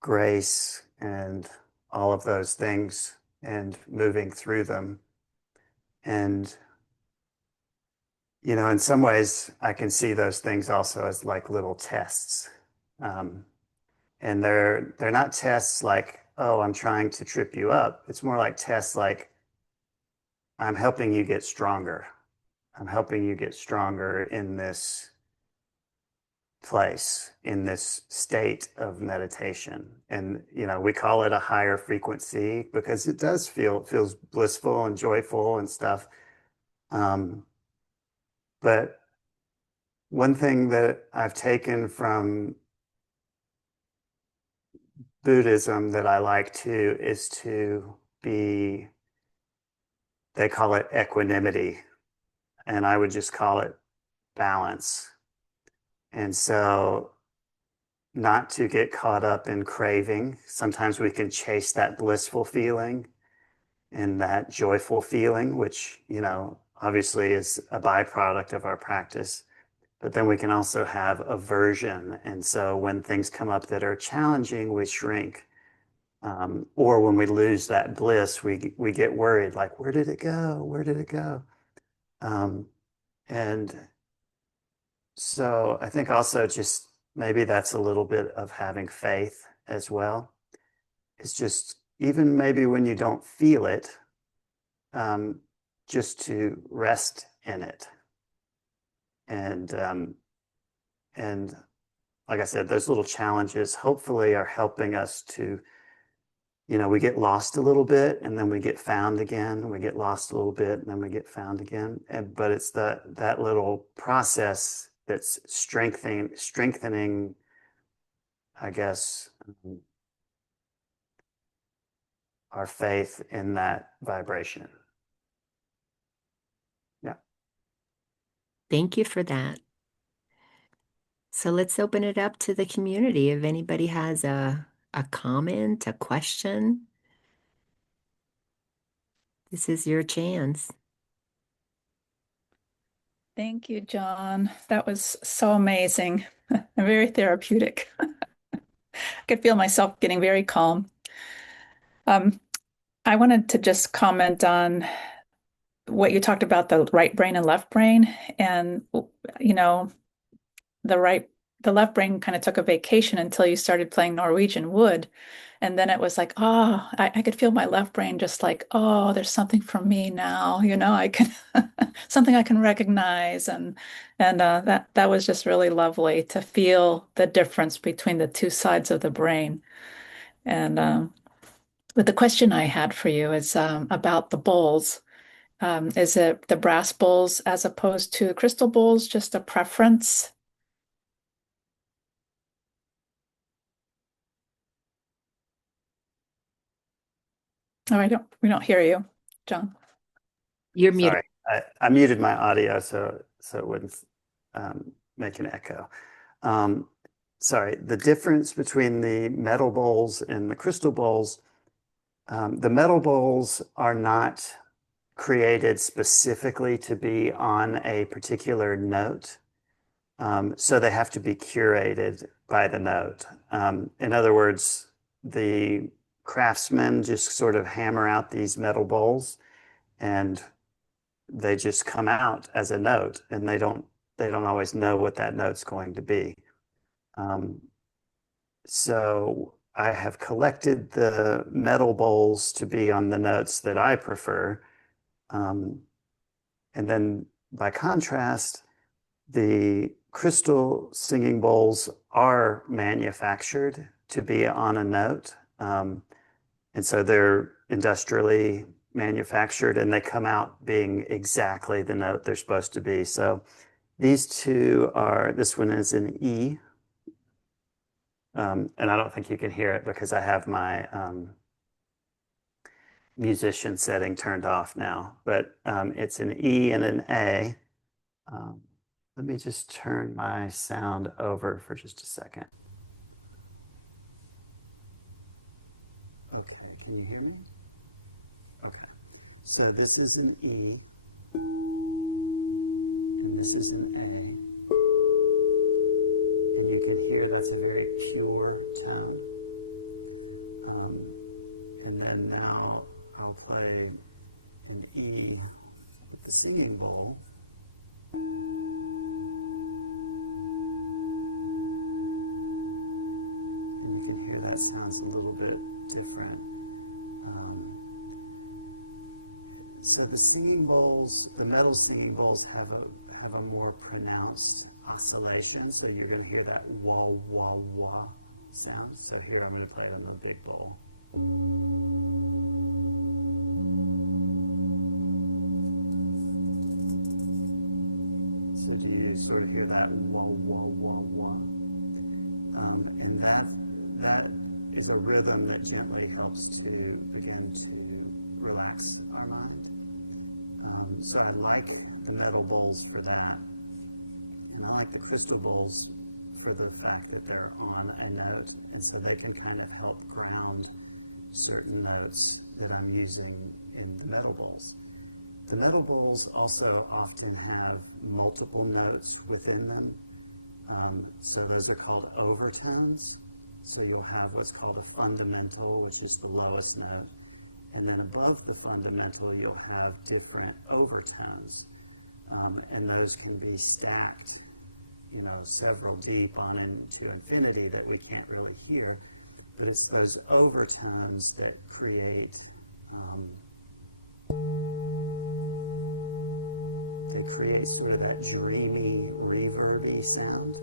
grace and all of those things, and moving through them. And, in some ways, I can see those things also as like little tests. And they're not tests like, oh, I'm trying to trip you up. It's more like tests like, I'm helping you get stronger. I'm helping you get stronger in this place, in this state of meditation. And, we call it a higher frequency because it feels blissful and joyful and stuff. But one thing that I've taken from Buddhism that I like too is to be, they call it equanimity, and I would just call it balance. And so not to get caught up in craving. Sometimes we can chase that blissful feeling and that joyful feeling, which, obviously is a byproduct of our practice. But then we can also have aversion. And so when things come up that are challenging, we shrink. Or when we lose that bliss, we get worried, like, where did it go? Where did it go? And so I think also just maybe that's a little bit of having faith as well. It's just even maybe when you don't feel it, just to rest in it. And like I said, those little challenges hopefully are helping us to, we get lost a little bit and then we get found again. We get lost a little bit and then we get found again. But it's that little process that's strengthening, I guess, our faith in that vibration. Yeah. Thank you for that. So let's open it up to the community. If anybody has a comment, a question, this is your chance. Thank you, John. That was so amazing and very therapeutic. I could feel myself getting very calm. I wanted to just comment on what you talked about, the right brain and left brain. And, the left brain kind of took a vacation until you started playing Norwegian wood. And then it was like, oh, I could feel my left brain just like, oh, there's something for me now. I can something I can recognize, and that was just really lovely to feel the difference between the two sides of the brain. And but the question I had for you is about the bowls. Is it the brass bowls as opposed to the crystal bowls? Just a preference? Oh, we don't hear you, John. You're muted. Sorry, I muted my audio so it wouldn't make an echo. Sorry, the difference between the metal bowls and the crystal bowls, the metal bowls are not created specifically to be on a particular note. So they have to be curated by the note. In other words, the craftsmen just sort of hammer out these metal bowls and they just come out as a note, and they don't always know what that note's going to be. So I have collected the metal bowls to be on the notes that I prefer. And then by contrast, the crystal singing bowls are manufactured to be on a note. And so they're industrially manufactured and they come out being exactly the note they're supposed to be. So these two this one is an E. And I don't think you can hear it because I have my musician setting turned off now, but it's an E and an A. Let me just turn my sound over for just a second. Okay, can you hear me? Okay, so this is an E, and this is an A, and you can hear that's a very pure tone. And then now I'll play an E with the singing bowl. And you can hear that sounds a little bit different. So the singing bowls, the metal singing bowls have a more pronounced oscillation. So you're going to hear that wah, wah, wah sound. So here I'm going to play it on the big bowl. So do you sort of hear that wah, wah, wah, wah? And that is a rhythm that gently helps to begin to relax our mind. So I like the metal bowls for that. And I like the crystal bowls for the fact that they're on a note, and so they can kind of help ground certain notes that I'm using in the metal bowls. The metal bowls also often have multiple notes within them. So those are called overtones. So you'll have what's called a fundamental, which is the lowest note. And then above the fundamental, you'll have different overtones. And those can be stacked, several deep on into infinity that we can't really hear. But it's those overtones that create sort of that dreamy, reverby sound.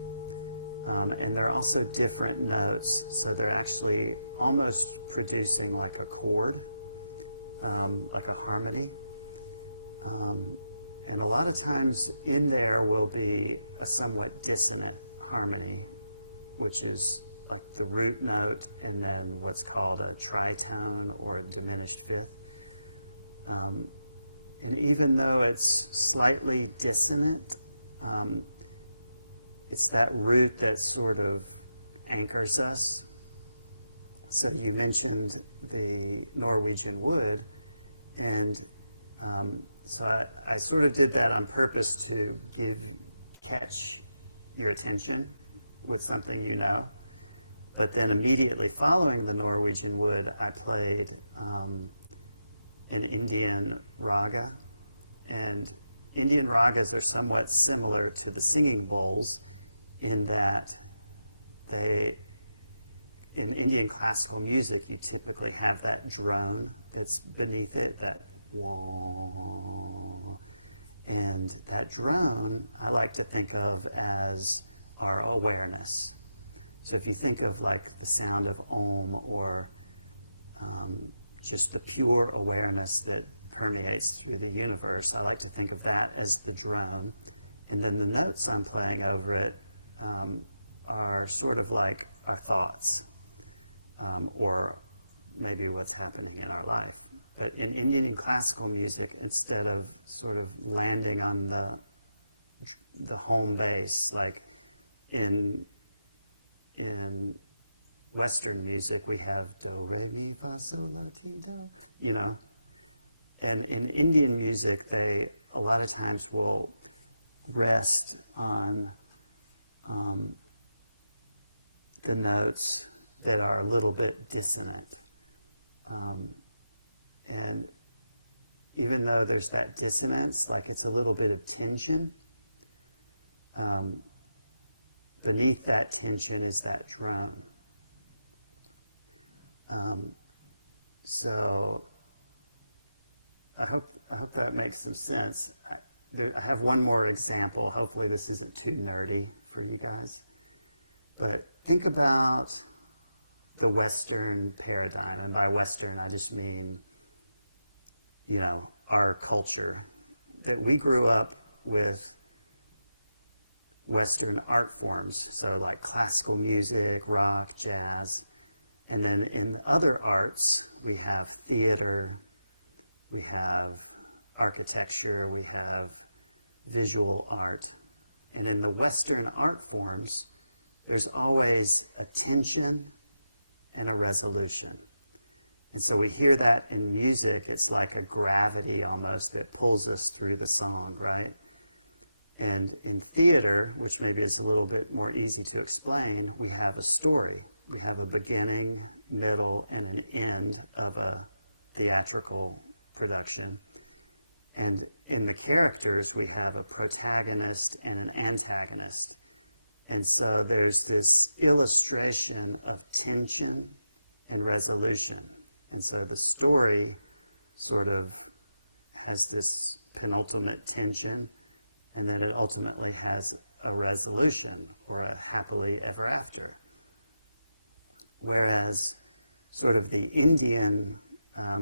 And they're also different notes, so they're actually almost producing like a chord, like a harmony. And a lot of times in there will be a somewhat dissonant harmony, which is like the root note and then what's called a tritone or a diminished fifth. And even though it's slightly dissonant, it's that root that sort of anchors us. So you mentioned the Norwegian wood, and so I sort of did that on purpose to catch your attention with something you know. But then immediately following the Norwegian wood, I played an Indian raga. And Indian ragas are somewhat similar to the singing bowls in that in Indian classical music, you typically have that drone that's beneath it, that wah. And that drone, I like to think of as our awareness. So if you think of like the sound of Om or just the pure awareness that permeates through the universe, I like to think of that as the drone. And then the notes I'm playing over it are sort of like our thoughts, or maybe what's happening in our life. But in Indian classical music, instead of sort of landing on the home base, like in Western music, we have do, re, mi, fa, sol, la, ti, do, And in Indian music, they a lot of times will rest on the notes that are a little bit dissonant. And even though there's that dissonance, like it's a little bit of tension, beneath that tension is that drone. So I hope that makes some sense. I have one more example. Hopefully this isn't too nerdy for you guys. But think about the Western paradigm. And by Western, I just mean, our culture. That we grew up with Western art forms. So like classical music, rock, jazz. And then in the other arts, we have theater, we have architecture, we have visual art. And in the Western art forms, there's always a tension and a resolution. And so we hear that in music, it's like a gravity almost that pulls us through the song, right? And in theater, which maybe is a little bit more easy to explain, we have a story. We have a beginning, middle, and an end of a theatrical production. And in the characters, we have a protagonist and an antagonist. And so there's this illustration of tension and resolution. And so the story sort of has this penultimate tension, and then it ultimately has a resolution or a happily ever after. Whereas sort of the Indian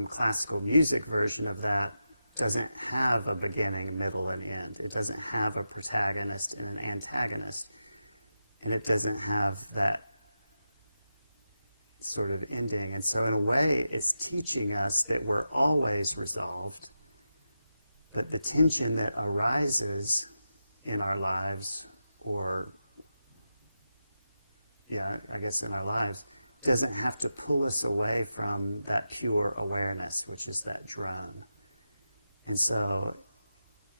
classical music version of that doesn't have a beginning, middle, and end. It doesn't have a protagonist and an antagonist. And it doesn't have that sort of ending. And so in a way, it's teaching us that we're always resolved, but the tension that arises in our lives or I guess in our lives, doesn't have to pull us away from that pure awareness, which is that drone. And so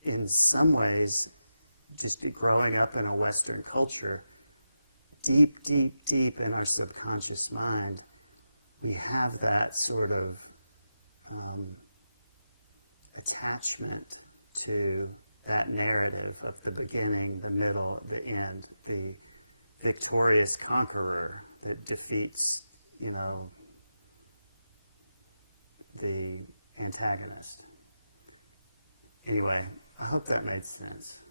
in some ways, just growing up in a Western culture, deep, deep, deep in our subconscious mind, we have that sort of attachment to that narrative of the beginning, the middle, the end, the victorious conqueror that defeats, the antagonist. Anyway, I hope that made sense.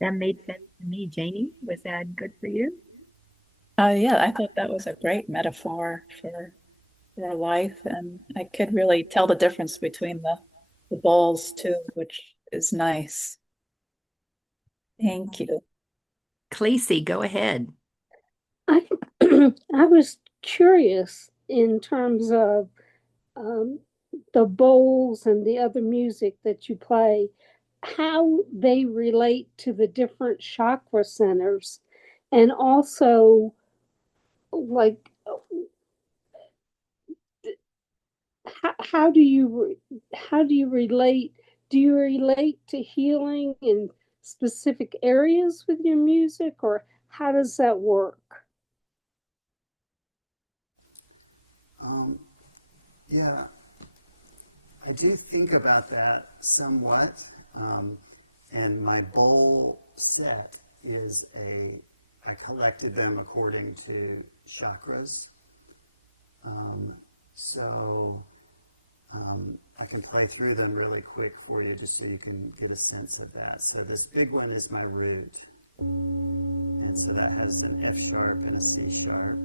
That made sense to me. Janie, was that good for you? Yeah, I thought that was a great metaphor for life, and I could really tell the difference between the bowls too, which is nice. Thank you. Clancy, go ahead. I I was curious in terms of um, the bowls and the other music that you play, how they relate to the different chakra centers, and also like how do how do you relate? Do you relate to healing in specific areas with your music, or how does that work? Yeah, I do think about that somewhat. And my bowl set is I collected them according to chakras. So I can play through them really quick for you just so you can get a sense of that. So this big one is my root. And so that has an F sharp and a C sharp.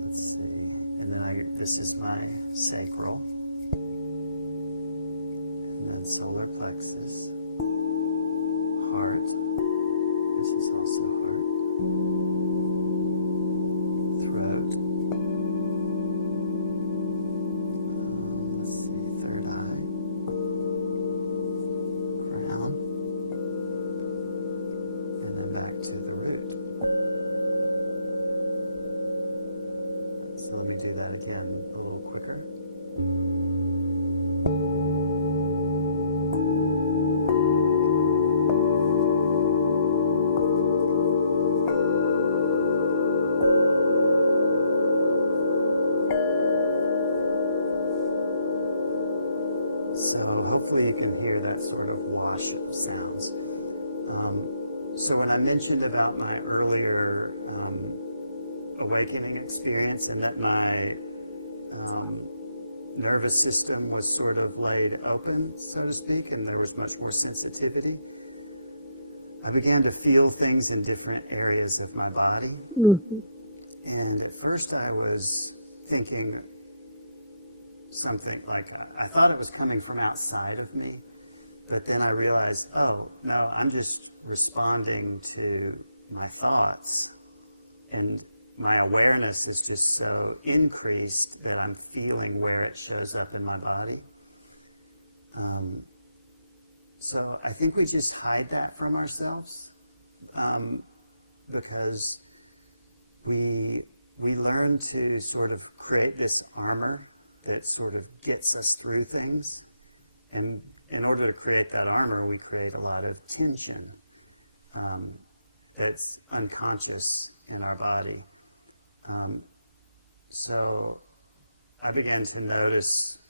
Let's see. And then this is my sacral. And then solar plexus. Heart. This is also heart. Throat. Let's see, third eye. Crown. And then back to the root. So let me do that again a little quicker. So hopefully you can hear that sort of wash of sounds. So when I mentioned about my earlier awakening experience and that my nervous system was sort of laid open, so to speak, and there was much more sensitivity, I began to feel things in different areas of my body. Mm-hmm. And at first I was thinking something like, I thought it was coming from outside of me, but then I realized, oh, no, I'm just responding to my thoughts. And my awareness is just so increased that I'm feeling where it shows up in my body. So I think we just hide that from ourselves because we learn to sort of create this armor that sort of gets us through things. And in order to create that armor, we create a lot of tension that's unconscious in our body. So I began to notice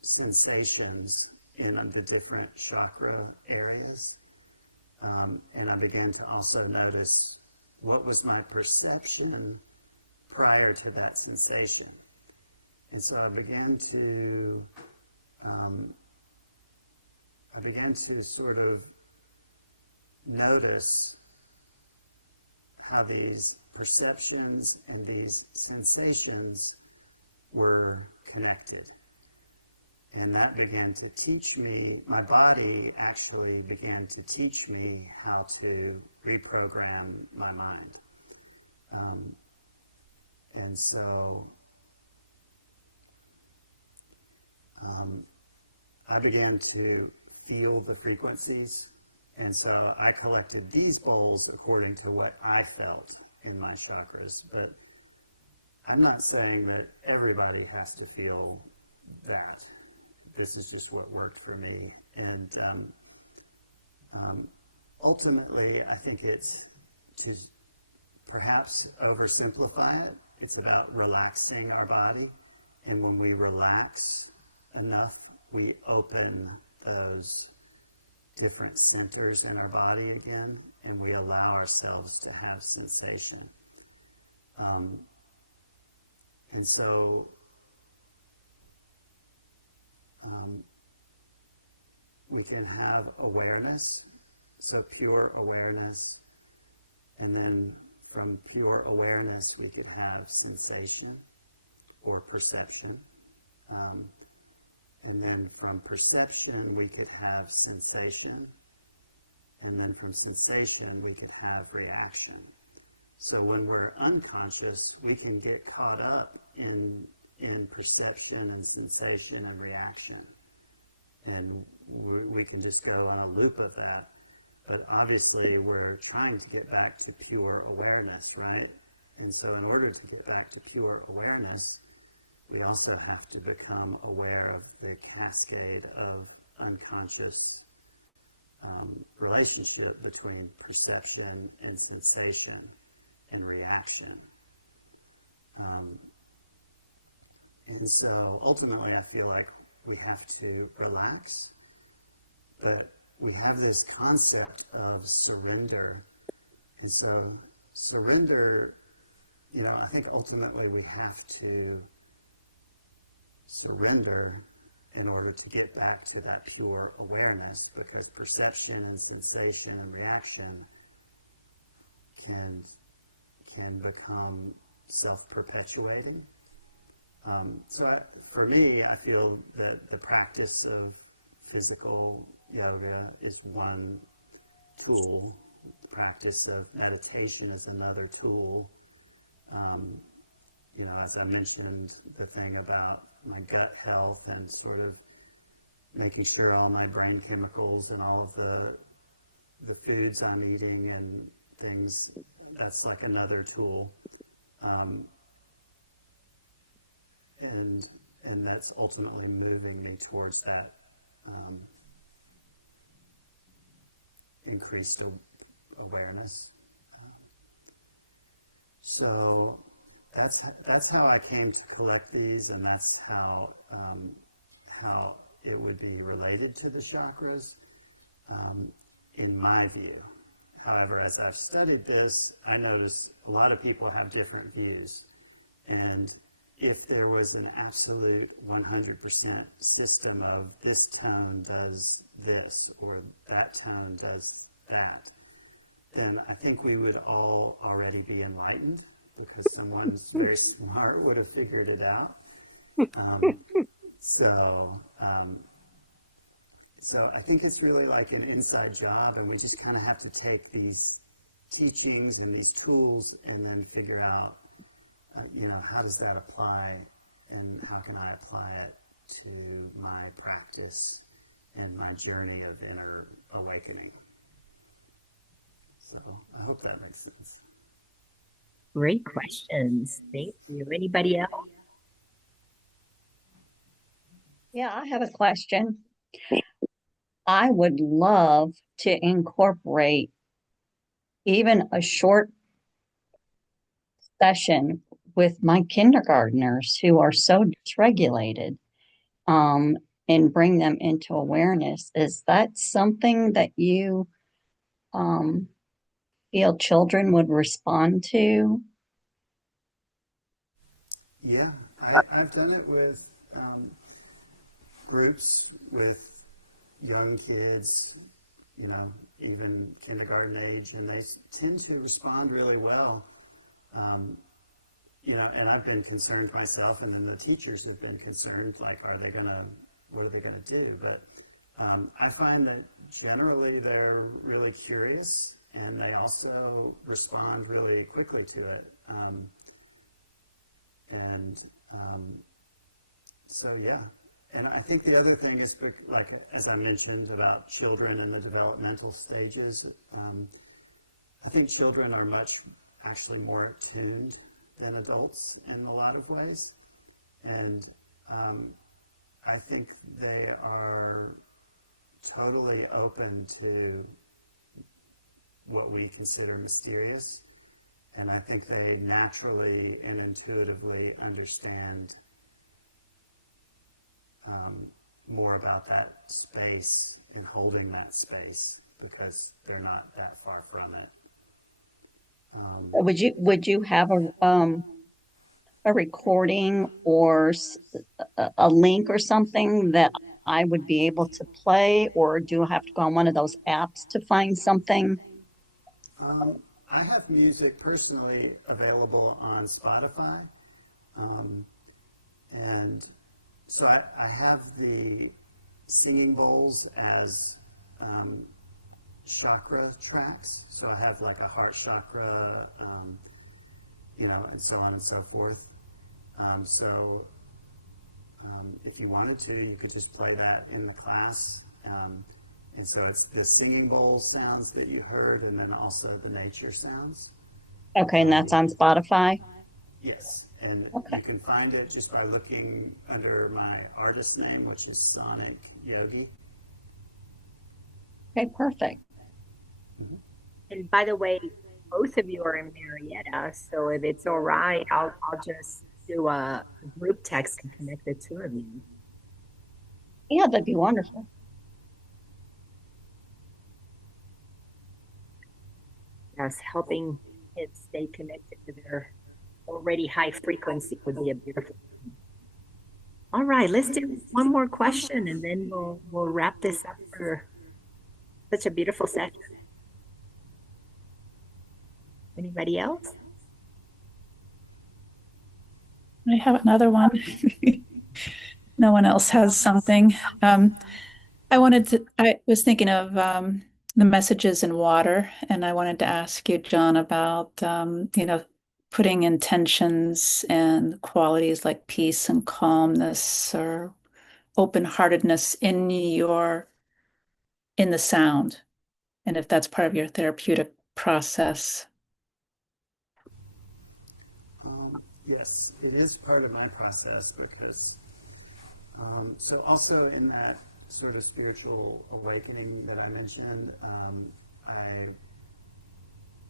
sensations in the different chakra areas. And I began to also notice what was my perception prior to that sensation. And so I began to sort of notice how these perceptions and these sensations were connected. And that began to teach me, my body actually began to teach me how to reprogram my mind. And so I began to feel the frequencies And so I collected these bowls according to what I felt in my chakras. But I'm not saying that everybody has to feel that. This is just what worked for me. And ultimately, I think it's, to perhaps oversimplify it, it's about relaxing our body. And when we relax enough, we open those different centers in our body again, and we allow ourselves to have sensation. And so we can have awareness, so pure awareness, and then from pure awareness we could have sensation or perception. And then from perception we could have sensation, and then from sensation we could have reaction. So when we're unconscious, we can get caught up in perception and sensation and reaction. And we can just go on a loop of that. But obviously we're trying to get back to pure awareness, right? And so in order to get back to pure awareness, we also have to become aware of the cascade of unconscious relationship between perception and sensation and reaction. And so ultimately I feel like we have to relax, but we have this concept of surrender. And so surrender, I think ultimately we have to surrender in order to get back to that pure awareness, because perception and sensation and reaction can become self-perpetuating. For me, I feel that the practice of physical yoga is one tool. The practice of meditation is another tool. As I mentioned, the thing about my gut health and sort of making sure all my brain chemicals and all of the foods I'm eating and things, that's like another tool. And that's ultimately moving me towards that increased awareness. So that's how I came to collect these, and that's how it would be related to the chakras, in my view. However, as I've studied this, I notice a lot of people have different views. And if there was an absolute 100% system of this tone does this or that tone does that, then I think we would all already be enlightened, because someone's very smart would have figured it out. So I think it's really like an inside job, and we just kind of have to take these teachings and these tools and then figure out, how does that apply, and how can I apply it to my practice and my journey of inner awakening. So I hope that makes sense. Great questions. Thank you. Anybody else? Yeah, I have a question. I would love to incorporate even a short session with my kindergartners who are so dysregulated, and bring them into awareness. Is that something that you feel children would respond to? Yeah, I've done it with groups with young kids, even kindergarten age, and they tend to respond really well. And I've been concerned myself, and then the teachers have been concerned, like, what are they gonna do? But I find that generally they're really curious, and they also respond really quickly to it. So yeah, And I think the other thing is, like, as I mentioned about children and the developmental stages, I think children are much actually more attuned than adults in a lot of ways. And I think they are totally open to what we consider mysterious. And I think they naturally and intuitively understand more about that space and holding that space because they're not that far from it. Would you have a recording or a link or something that I would be able to play, or do I have to go on one of those apps to find something? I have music personally available on Spotify. And so I have the singing bowls as chakra tracks. So I have like a heart chakra, and so on and so forth. If you wanted to, you could just play that in the class. And so it's the singing bowl sounds that you heard, and then also the nature sounds. Okay, and that's on Spotify? Yes, and Okay. you can find it just by looking under my artist name, which is Sonic Yogi. Okay, perfect. And by the way, both of you are in Marietta, so if it's all right, I'll just do a group text and connect the two of you. Yeah, that'd be wonderful. Yes, helping kids stay connected to their already high frequency would be a beautiful thing. All right, let's do one more question and then we'll wrap this up for such a beautiful session. Anybody else? I have another one. No one else has something. I was thinking of the messages in water, and I wanted to ask you, John, about, putting intentions and qualities like peace and calmness or open-heartedness in the sound, and if that's part of your therapeutic process. Yes, it is part of my process because, so also in that sort of spiritual awakening that I mentioned,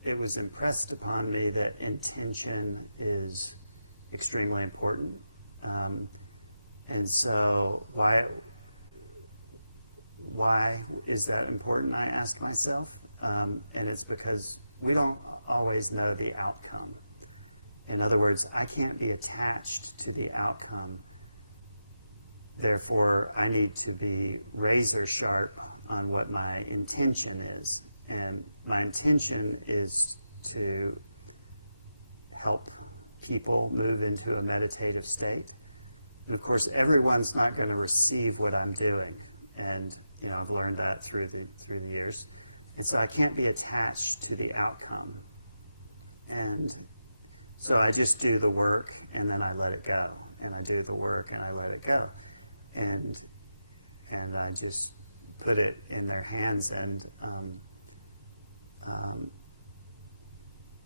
it was impressed upon me that intention is extremely important. And so why is that important, I asked myself. And it's because we don't always know the outcome. In other words, I can't be attached to the outcome. Therefore, I need to be razor sharp on what my intention is. And my intention is to help people move into a meditative state. And of course, everyone's not going to receive what I'm doing. And I've learned that through the years. And so I can't be attached to the outcome. And so I just do the work and then I let it go. And I do the work and I let it go. And I just put it in their hands. And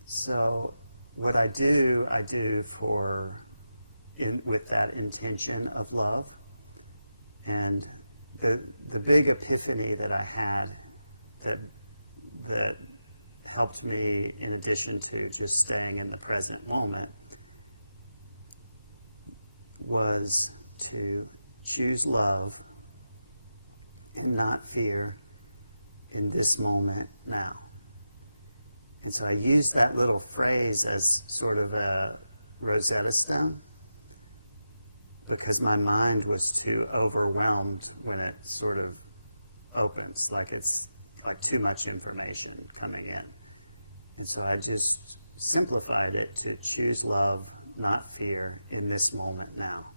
so what I do with that intention of love. And the big epiphany that I had that helped me, in addition to just staying in the present moment, was to choose love and not fear in this moment now. And so I used that little phrase as sort of a Rosetta Stone because my mind was too overwhelmed when it sort of opens, like it's like too much information coming in. And so I just simplified it to choose love, not fear, in this moment now.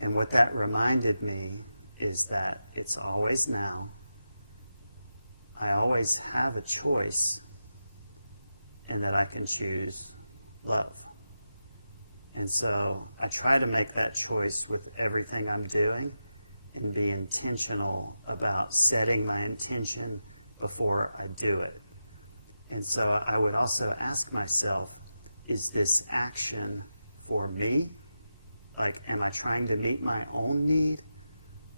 And what that reminded me is that it's always now. I always have a choice, and that I can choose love. And so I try to make that choice with everything I'm doing. and be intentional about setting my intention before I do it. And so I would also ask myself, is this action for me? Like, am I trying to meet my own need?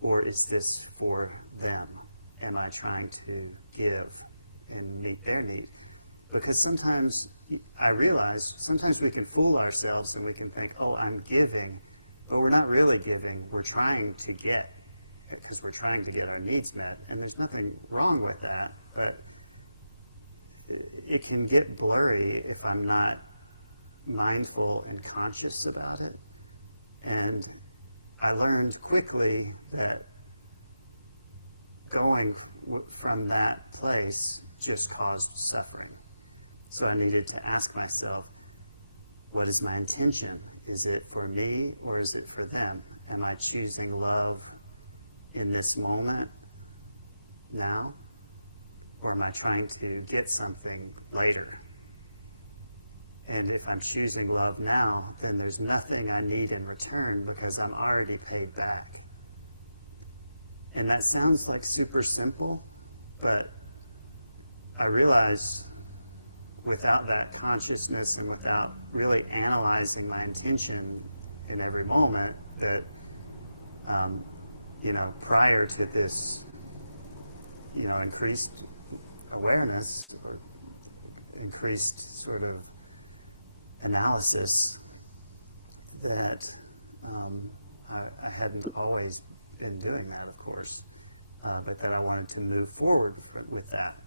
Or is this for them? Am I trying to give and meet their need? Because sometimes I realize sometimes we can fool ourselves and we can think, oh, I'm giving, but we're not really giving. We're trying to get, because we're trying to get our needs met. And there's nothing wrong with that, but it can get blurry if I'm not mindful and conscious about it. And I learned quickly that going from that place just caused suffering. So I needed to ask myself, what is my intention? Is it for me or is it for them? Am I choosing love in this moment now? Or am I trying to get something later? And if I'm choosing love now, then there's nothing I need in return because I'm already paid back. And that sounds like super simple, but I realize without that consciousness and without really analyzing my intention in every moment that, prior to this, increased awareness or increased sort of analysis, that I hadn't always been doing that, of course, but that I wanted to move forward with that.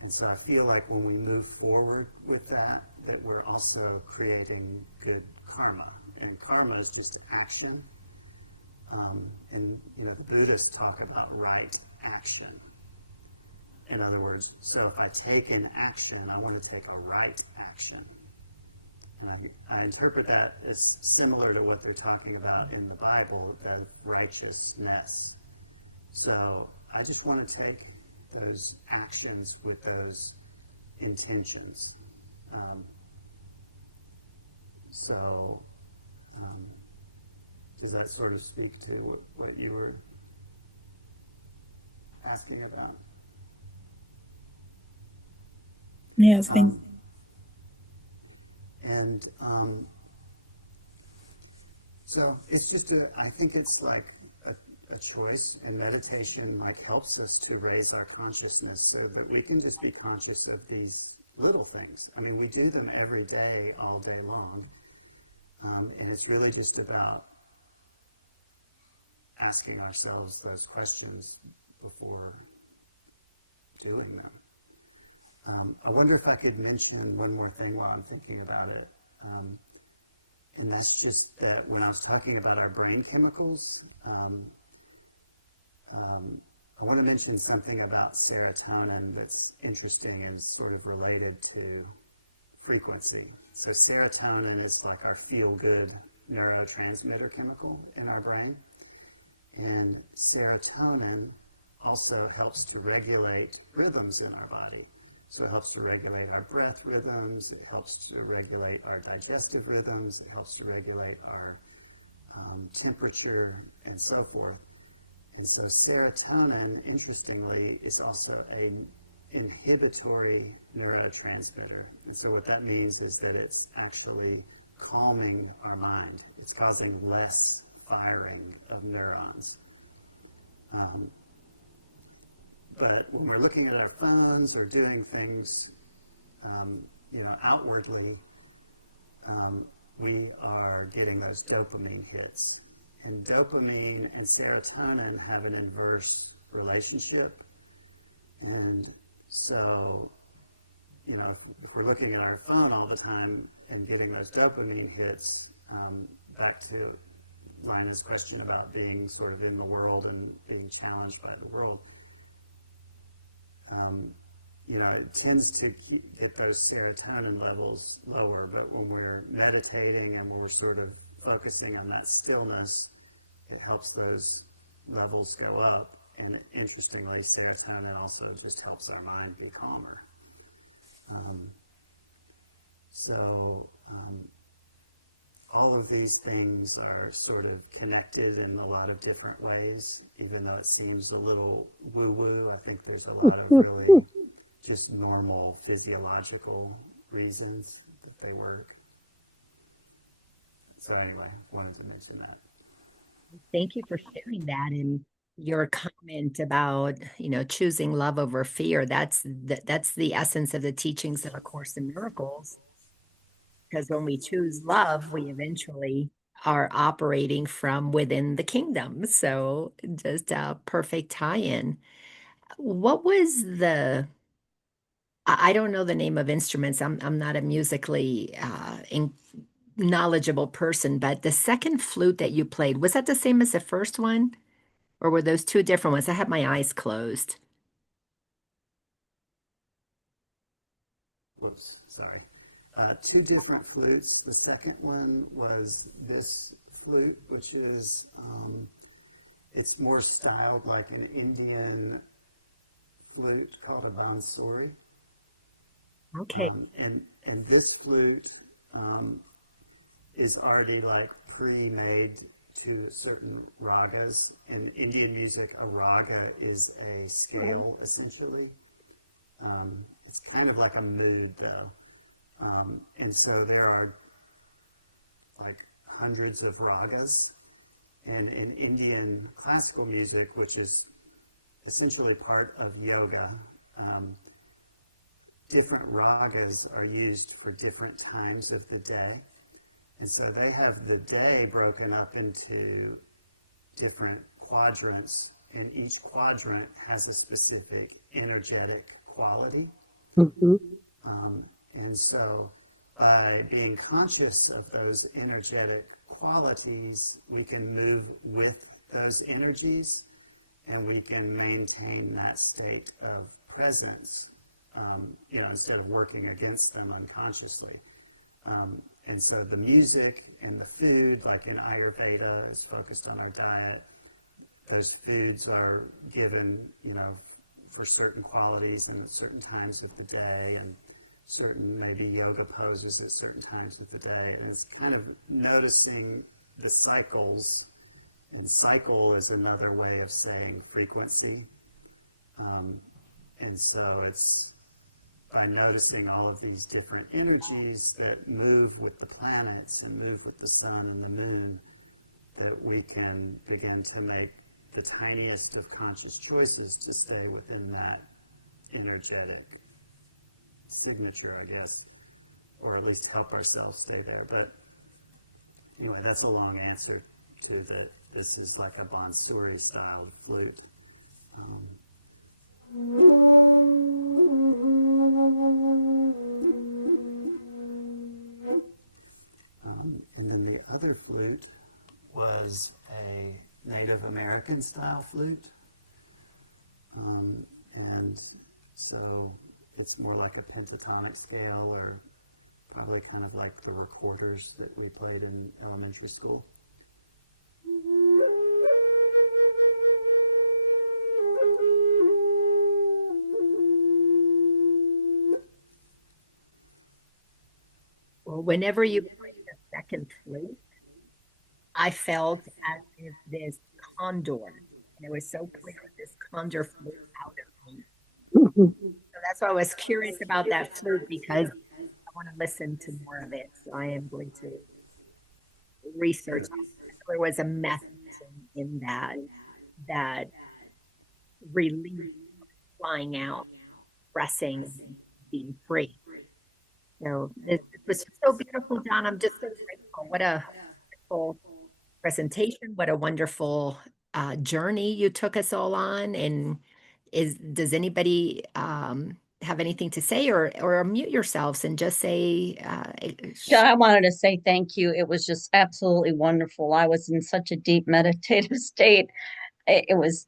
And so I feel like when we move forward with that we're also creating good karma. And karma is just action. And the Buddhists talk about right action. In other words, so if I take an action, I want to take a right action. And I interpret that as similar to what they're talking about in the Bible, that righteousness. So I just want to take those actions with those intentions. Does that sort of speak to what you were asking about? Yes, thanks. So it's just I think it's like a choice, and meditation like helps us to raise our consciousness so that we can just be conscious of these little things. I mean, we do them every day, all day long. And it's really just about asking ourselves those questions before doing them. I wonder if I could mention one more thing while I'm thinking about it. And that's just that when I was talking about our brain chemicals, I want to mention something about serotonin that's interesting and sort of related to frequency. So serotonin is like our feel-good neurotransmitter chemical in our brain. And serotonin also helps to regulate rhythms in our body. So it helps to regulate our breath rhythms, it helps to regulate our digestive rhythms, it helps to regulate our temperature, and so forth. And so serotonin, interestingly, is also an inhibitory neurotransmitter. And so what that means is that it's actually calming our mind. It's causing less firing of neurons. But when we're looking at our phones or doing things, outwardly, we are getting those dopamine hits. And dopamine and serotonin have an inverse relationship. And so, if we're looking at our phone all the time and getting those dopamine hits, back to Lina's question about being sort of in the world and being challenged by the world, it tends to get those serotonin levels lower. But when we're meditating and when we're sort of focusing on that stillness, it helps those levels go up. And interestingly, serotonin also just helps our mind be calmer. all of these things are sort of connected in a lot of different ways, even though it seems a little woo-woo. I think there's a lot of really just normal physiological reasons that they work. So anyway, I wanted to mention that. Thank you for sharing that. And your comment about, choosing love over fear. That's the essence of the teachings of A Course in Miracles. Because when we choose love, we eventually are operating from within the kingdom. So just a perfect tie-in. What was I don't know the name of instruments. I'm not a musically knowledgeable person, but the second flute that you played, was that the same as the first one? Or were those two different ones? I had my eyes closed. Whoops, sorry. Two different flutes. The second one was this flute, which is, it's more styled like an Indian flute called a bansuri. Okay. And this flute is already like pre-made to certain ragas. In Indian music, a raga is a scale, essentially. It's kind of like a mood, though. And so there are like hundreds of ragas. And in Indian classical music, which is essentially part of yoga, different ragas are used for different times of the day. And so they have the day broken up into different quadrants, and each quadrant has a specific energetic quality. And so by being conscious of those energetic qualities, we can move with those energies, and we can maintain that state of presence, instead of working against them unconsciously. And so the music and the food, like in Ayurveda, is focused on our diet. Those foods are given, for certain qualities and at certain times of the day, and certain maybe yoga poses at certain times of the day. And it's kind of noticing the cycles, and cycle is another way of saying frequency. And so it's by noticing all of these different energies that move with the planets and move with the sun and the moon, that we can begin to make the tiniest of conscious choices to stay within that energetic signature, I guess, or at least help ourselves stay there. But anyway, that's a long answer to that. This is like a bansuri styled flute. And then the other flute was a Native American style flute. And so it's more like a pentatonic scale, or probably kind of like the recorders that we played in elementary school. Well, whenever you played the second flute, I felt as if this condor, and it was so clear this condor flew out of me. So that's why I was curious about that flute, because I want to listen to more of it. So I am going to research. There was a message in that relief, flying out, pressing, being free. So it was so beautiful, John. I'm just so grateful. What a wonderful presentation. What a wonderful journey you took us all on. And does anybody have anything to say, or mute yourselves and just say Yeah, I wanted to say thank you. It was just absolutely wonderful. I was in such a deep meditative state. It was,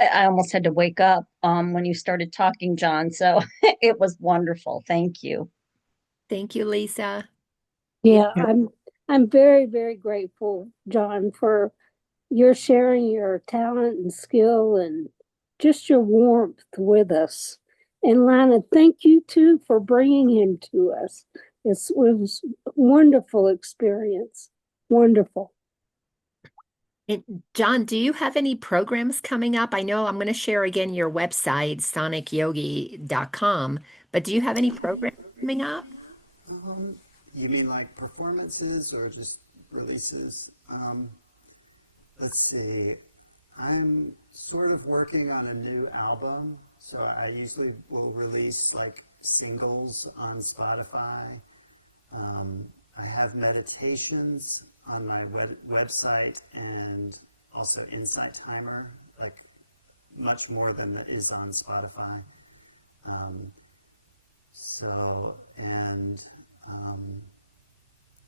I almost had to wake up when you started talking, John. So it was wonderful. Thank you. Thank you, Lisa. Yeah, I'm very, very grateful, John, for your sharing your talent and skill and just your warmth with us. And Lana, thank you too for bringing him to us. It was a wonderful experience. Wonderful. John, do you have any programs coming up? I know I'm going to share again your website, sonicyogi.com, but do you have any programs coming up? You mean like performances or just releases? Let's see. I'm sort of working on a new album, so I usually will release like singles on Spotify. I have meditations on my website and also InsightTimer, like much more than is on Spotify.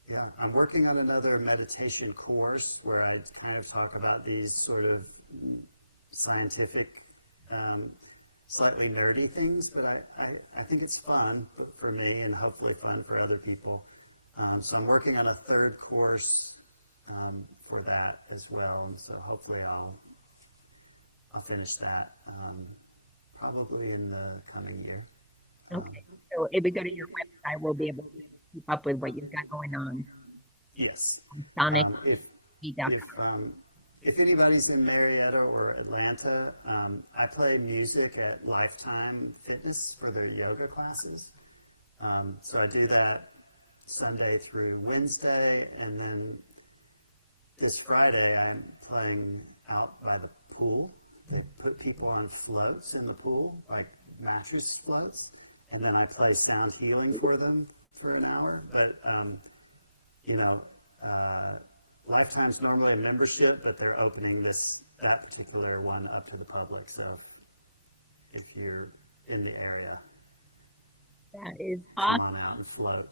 Yeah, I'm working on another meditation course where I kind of talk about these sort of scientific, slightly nerdy things, but I think it's fun for me and hopefully fun for other people. So I'm working on a third course for that as well, and so hopefully I'll finish that probably in the coming year. Okay, so if we go to your website, we'll be able to keep up with what you've got going on. Yes. Sonic. If anybody's in Marietta or Atlanta, I play music at Lifetime Fitness for their yoga classes. So I do that Sunday through Wednesday, and then this Friday I'm playing out by the pool. They put people on floats in the pool, like mattress floats, and then I play sound healing for them for an hour. But Lifetime's normally a membership, but they're opening that particular one up to the public. So if you're in the area, That is come awesome. on out and float.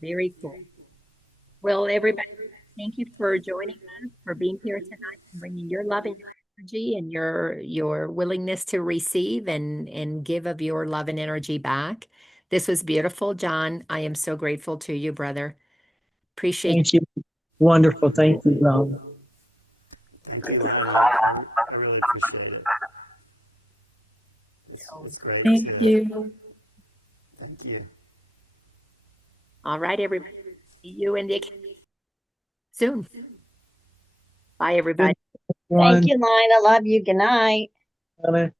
Very cool. Well, everybody, thank you for joining us, for being here tonight, and bringing your love and your energy and your willingness to receive and give of your love and energy back. This was beautiful, John. I am so grateful to you, brother. Appreciate Thank you. Wonderful. Thank you, Ron. Thank you, Lina. I really appreciate it. It's great Thank to. you. Thank you. All right, everybody. See you in the soon. Bye, everybody. Thank you, Lina. Love you. Good night. Bye.